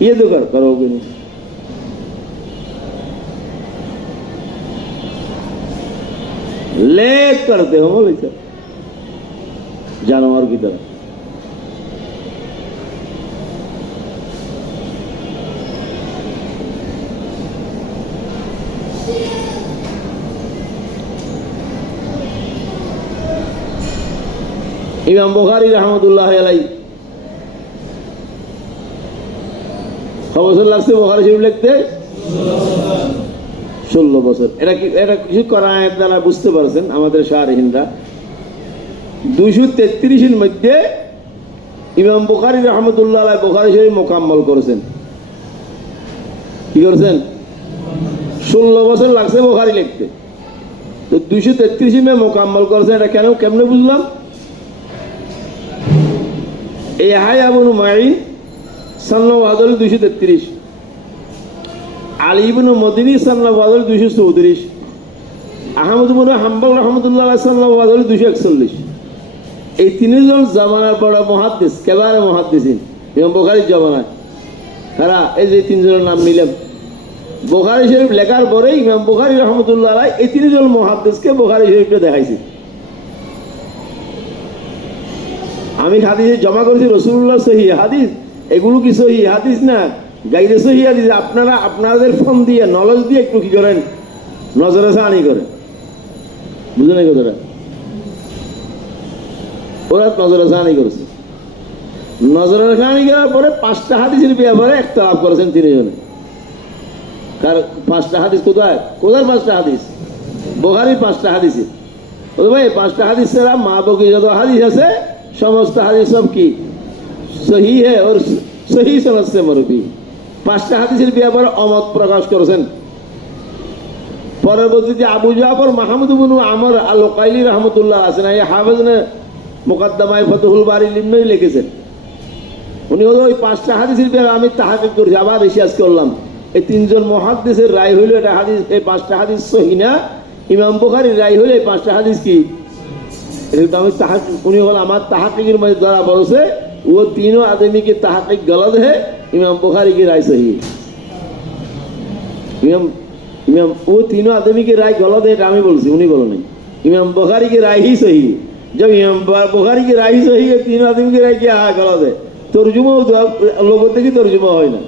ये तो करोगे नहीं। लेट करते हो बोले जानवर की तरह। इमाम बुखारी रहमतुल्लाह अलैहि खबरसल्लाह से बुखारी शरीफ लिखते 16 বছর। এটা কিছু কোরআনের দ্বারা বুঝতে পারছেন আমাদের শারহিনরা। 233 মধ্যে ইমাম বুখারী রাহমাতুল্লাহ আলাইহি বুখারী শরীফ মুকাম্মল করেছেন। কি করেছেন? 16 বছর লাগছে বুখারী লিখতে, তো 233 মে মুকাম্মল করেছেন। এটা কেমনে বুঝলাম? এই ইয়াহইয়া ইবনে মাঈন সন্নাহ হাদিস 233, আলী ইবনে মদিনী সন্নাহ হাদিস 234, আহমদ ইবনে হাম্বল রাহমাতুল্লাহ আলাইহি সন্নাহ হাদিস 241। এই তিনজন জামানার বড় মুহাদ্দিস, কেবারে মুহাদ্দিসিন ইমাম বুখারীর জামানায়। তারা এই যে তিনজনের নাম নিলাম, বুখারী শরীফ লেখার পরে ইমাম বুখারী রাহমাতুল্লাহ আলাইহি এই তিনজন মুহাদ্দিসকে বুখারী শরীফটা দেখাইছি। আমি হাদিস জমা করেছি রাসূলুল্লাহ সহিহ হাদিস, এগুলো কি সহিহ হাদিস না গাইরে সহিহ হাদিস? আপনারা আপনাদের ফোন দিয়ে নলেজ দিয়ে একটু কি করেন, নজরে সানি করেন। বুঝলেন কথাটা? ওরা নজরে সানি করেছে। নজরে সানি করার পরে 5টা হাদিসের ব্যাপারে ইখতিলাফ করেছেন তিনজনে। কার 5টা হাদিস? কোথায় 5টা হাদিস? বুখারী 5টা হাদিস। ও ভাই 5টা হাদিস ছাড়া মা বকি যত হাদিস আছে সমস্ত হাদিস সব কি সহি হ্যাঁ ওর সহি সনদ সে মরবি। 5টা হাদিসের ব্যাপারে অমত প্রকাশ করেছেন। পরবর্তীতে আবু জাফর মাহমুদ ইবনে আমর আল উকাইলি রহমতুল্লাহ আছেন, এই হাফেজ নে মুকদ্দমায়ে ফতহুল বারি লিখে লিখেছেন। উনি হলো ওই 5টা হাদিসের ব্যাপারে আমি তাহাক্কুক করেছি, আবার রিসার্চ করলাম। এই 3জন মুহাদ্দিসের রায় হইল এটা হাদিস, এই 5টা হাদিস সহি না। ইমাম বুখারীর রায় হইল এই 5টা হাদিস কি এটা আমি তাহাক্কুক, উনি হল আমার তাহাক্কুকের মধ্যে ধরা পড়ছে। वो तीनों आदमी की तहकीक गलत है, इमाम बुखारी की राय सही है। इमाम वो तीनों आदमी की राय गलत है, रामी बोल सी उन्हीं बोलो नहीं, इमाम बुखारी की राय ही सही है। जब इमाम बुखारी की राय ही सही है, तीनों आदमी की राय क्या गलत है, तर्जुमा लोगों की तर्जुमा হয় না।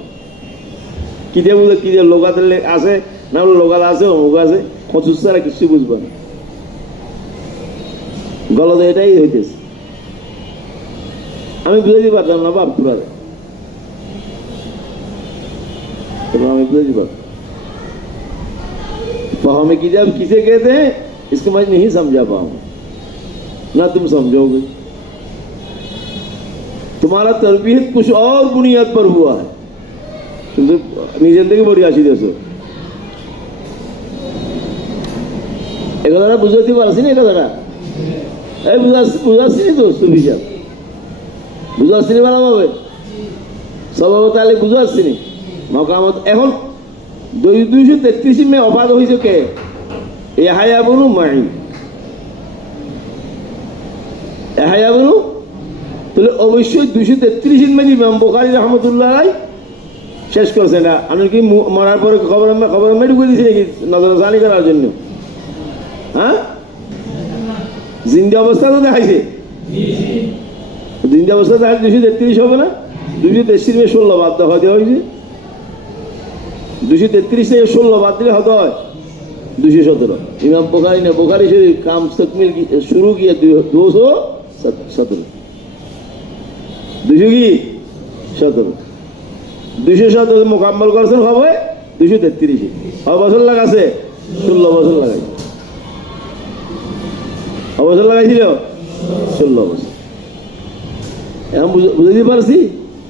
কিতে বুঝে কি যে লোকাতে আছে না হলো লোকাল আছে অমুক আছে কচুস ছাড়া কিছু বুঝবে না, গলদ এটাই হইতেছে। আমি বুঝাতে পারতাম না বাপ পুরা, আমি बुझी बात हमें की जब किसे कहते हैं इसको मैं नहीं समझा पाऊंगा, ना तुम समझोगे। तुम्हारा तरबियत कुछ और बुनियाद पर हुआ है, কিন্তু নিজের থেকে বড়ি আসি দেশ এগুলো বুঝাতে পারছি না। এগুলো এই বুঝাচ্ছি তো সুফি সাহেব বুঝাচ্ছি না ভালোভাবে, স্বভাব তাহলে বুঝাচ্ছি না মকামত। এখন 233 মে অবাদ হয়েছে কে? ইয়াহয়া ইবনে মাঈন। ইয়াহয়া ইবনে, তাহলে অবশ্যই 233 মে ইমাম বুখারী রাহমাতুল্লাহ আলাইহি শেষ করছে না। আমি কি মরার পরে খবর মেরে ঢুকে দিয়েছি নাকি নজরদানি করার জন্য? হ্যাঁ, জিন্দা অবস্থা তো দেখাইছে, জিন্দা অবস্থা দেখা 233 হবে না? 233 মে 16 বাদ দেওয়া হয়েছে, 233 থেকে 16 বাদ দিলে হতে হয় 217। ইমাম বুখারী ने बुखारी शरीफ काम तकमील शुरू किया 217, 217 মোকাম্মল করছেন হবে 233। বছর লাগাছে 16 বছর লাগাই, বছর লাগাইছিল 16 বছর। এখন বুঝতে পারছি।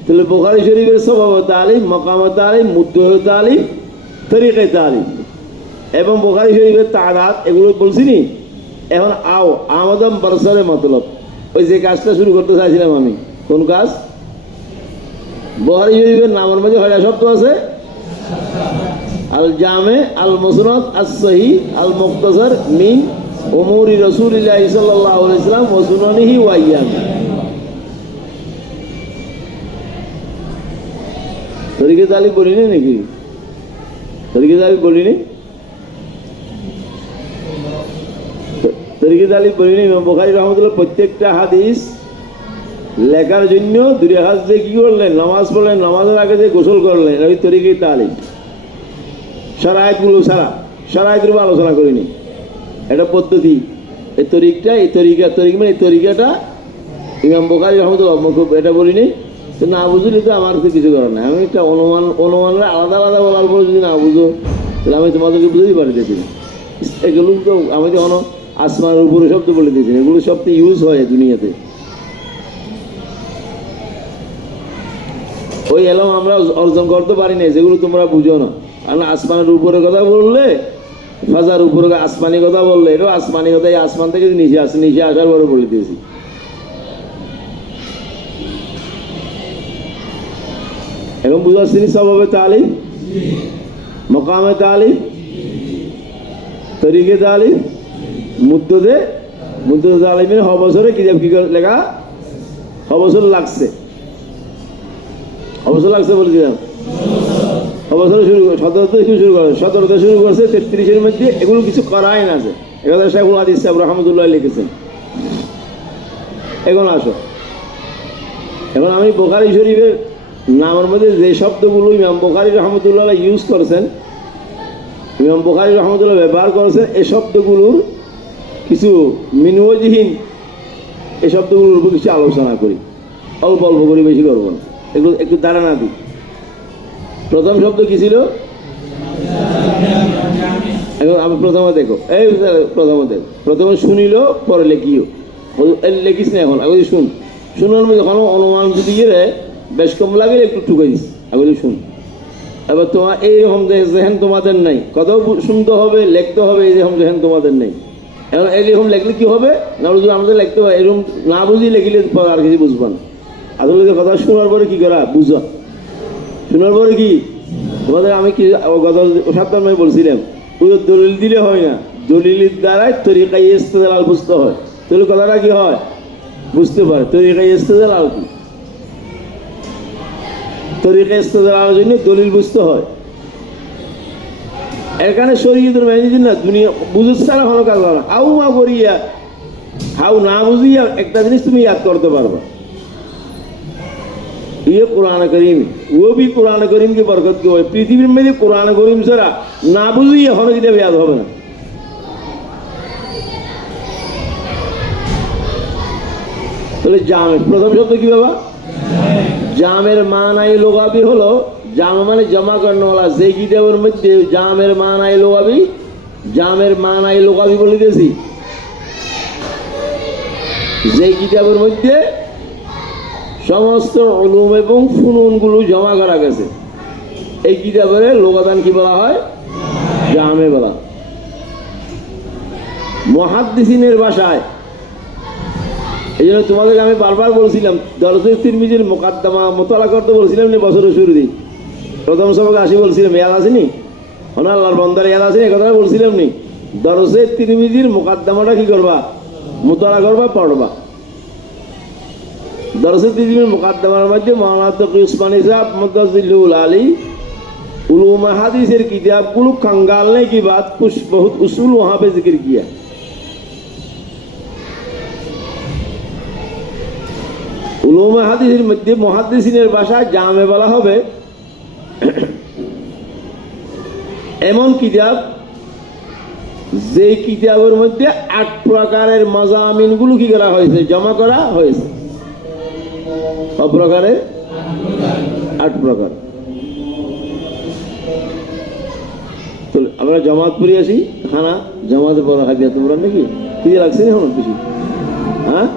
তাহলে বুখারী শরীফের সবাব তালিম, মাকাম তালিম, মুদ্দহ তালিম, তরিকা তালিম এবং বুখারী শরীফের তাদাত এগুলো বলছি নি। এখন আও আমাদম বরসরে মতলব ওই যে কাজটা শুরু করতে চাইছিলাম আমি, কোন কাজ? বুখারী শরীফের নামের মধ্যে হয়টা শব্দ আছে, আল জামে, আল মুসনাদ, আস সহিহ, আল মুখতাসার মিন উমুরি রাসূলিল্লাহ সাল্লাল্লাহু আলাইহি ওয়াসাল্লাম ওয়া সুনানিহি ওয়া আইয়ামি। তরিকে তালিব বলিনি নাকি? তরিকে তালিব বলিনি, তরিকে তালিব বলিনি। ইমাম বুখারী রাহমাতুল্লাহ প্রত্যেকটা হাদিস লেখার জন্য 2 হাত দিয়ে কি করলেন? নামাজ পড়লেন, নামাজের আগে যে গোসল করলেন, ওই তরিকে তালিব। শরায়েতগুলো ছাড়া, শরায়েতের উপর আলোচনা করিনি, এটা পদ্ধতি। এই তরিকাটা ইমাম বুখারী রাহমাতুল্লাহ এটা বলিনি। না বুঝলি তো আমার তো কিছু করার নাই। আমি একটা অনুমানরা আলাদা আলাদা বলার পরে যদি না বুঝো তাহলে আমি তোমাদেরকে বুঝতেই পারিতেছি না। এগুলো তো আমি তো আসমানের উপরে শব্দ বলে দিয়েছি, এগুলো সব তো ইউজ হয় দুনিয়াতে। ওই এলাম আমরা অর্জন করতে পারি না, যেগুলো তোমরা বুঝো না। কারণ আসমানের উপরে কথা বললে, ফাজার উপরে আসমানি কথা বললে, এটাও আসমানি কথা, এই আসমান থেকে নিচে আসে, নিচে আসার পরে বলে দিয়েছি। এখন বুঝাচ্ছি সবাবে তালিম, মকামে তালিম, তরিকে তালিম, মুদ্দে তালিমের বছরে কি লেখা? বছর লাগছে, অবসর লাগছে বলেছিলাম। অবসরে শুরু 17 থেকে শুরু করে, 17তে শুরু করছে, 33-এর মধ্যে এগুলো কিছু করাই না আছে। এখানে শাইখুল হাদিস সাহেব রহমতুল্লাহ লিখেছেন। এখন আসো, এখন আমি বুখারী শরীফের নামের মধ্যে যে শব্দগুলো ইমাম বুখারী রহমতুল্লাহ ইউজ করেছেন, ইমাম বুখারী রহমতুল্লাহ ব্যবহার করেছেন, এই শব্দগুলোর কিছু মিনওয়াজিহীন এই শব্দগুলোর উপর কিছু আলোচনা করি, অল্প অল্প করি, বেশি করবো না। এগুলো একটু ধারণা দিই। প্রথম শব্দ কি ছিল? এখন আমি প্রথমে দেখো, এই প্রথমে দেখো, প্রথমে শুনিল পরে লেখিও। লেখিস না এখন, আগে শুন। শুনার মধ্যে কোনো অনুমান যদি গেলে বেশ কম লাগে একটু টুকাই দিস, আগে শুন। এবার তোমার এইরকম যেহেন তোমাদের নাই, কত শুনতে হবে, লিখতে হবে, এইরকম যেহেন তোমাদের নেই। এখন এইরকম লেখলে কি হবে না, আমাদের লিখতে হবে এরকম না বুঝি লেখিলে আর কিছু বুঝবা না। আসলে কথা শোনার পরে কি করা বুঝা, শোনার পরে কি তোমাদের আমি কি গত সপ্তাহ আমি বলছিলাম, ওই দলিল দিলে হয় না, দলিলের দ্বারাই তরিকায় ইস্তেদলাল বুঝতে হয়। তাহলে কথাটা কি হয় বুঝতে পারে, তরিকায় ইস্তেদলাল কি, তরিকায় ইস্তেদলালের জন্য দলিল বুঝতে হয়। এখানে শরীয়তের মেনে না দুনিয়া বুঝুস ছাড়া কোনো কাজ হয় না। হাউ মা করিয়া হাউ না বুঝিয়া একটা জিনিস তুমি ইয়াদ করতে পারবা। ये कुरान करीम, वो भी कुरान करीम की बरकत की है। पृथ्वी में भी कुरान करीम सरा ना बुझी होने के लिए याद होगा ना। তাহলে জামের প্রথম শব্দ কি বাবা? জামের মানাই লোগাবি হলো, জাম মানে জমা করানোওয়ালা। যে কিতাবের মধ্যে জামের মানাই লোগাবি, জামের মানাই লোগাবি বলে দিয়েছি, যে কিতাবের মধ্যে সমস্ত উলুম এবং ফুনুনগুলো জমা করা গেছে, এই কিতাবের লোগাদান কি বলা হয়? জামে বলা। মুহাদ্দিসিনের ভাষায়, এই জন্য তোমাদেরকে আমি বারবার বলছিলাম, দরজে তিরমিজির মুকাদ্দমা মোতালা করতে বলছিলাম নি বছরের শুরুতেই, প্রথম সবক আসি বলছিলাম, ইয়াদ আসেনি? আল্লাহর বন্দার ইয়াদ আসেনি? এই কথা বলছিলাম নি? দরজে তিরমিজির মুকাদ্দমাটা কি করবা? মোতালা করবা, পড়বা। দরজে তিরমিজির মুকাদ্দমার মধ্যে মাওলানা তকি উসমানী সাহেব মুতাজিল্লুল আলী उलूम हदीस किताब कुल खंगालने की बात कुछ बहुत उसूल वहां पे जिक्र किया। उलूम हदीस मध्य मुहाद्दिसिনের ভাষায় জামে বলা হবে এমন কিতাব যে কিতাবের মধ্যে 8 প্রকারের মাজামিনগুলো কি করা হয়েছে? জমা করা হয়েছে। কত প্রকারের? 8 প্রকার। আমরা জামাত পড়ে আসি, খানা জামাতে পড়া হাজিয়া তোমরা নাকি কি লাগছে না? বেশি হ্যাঁ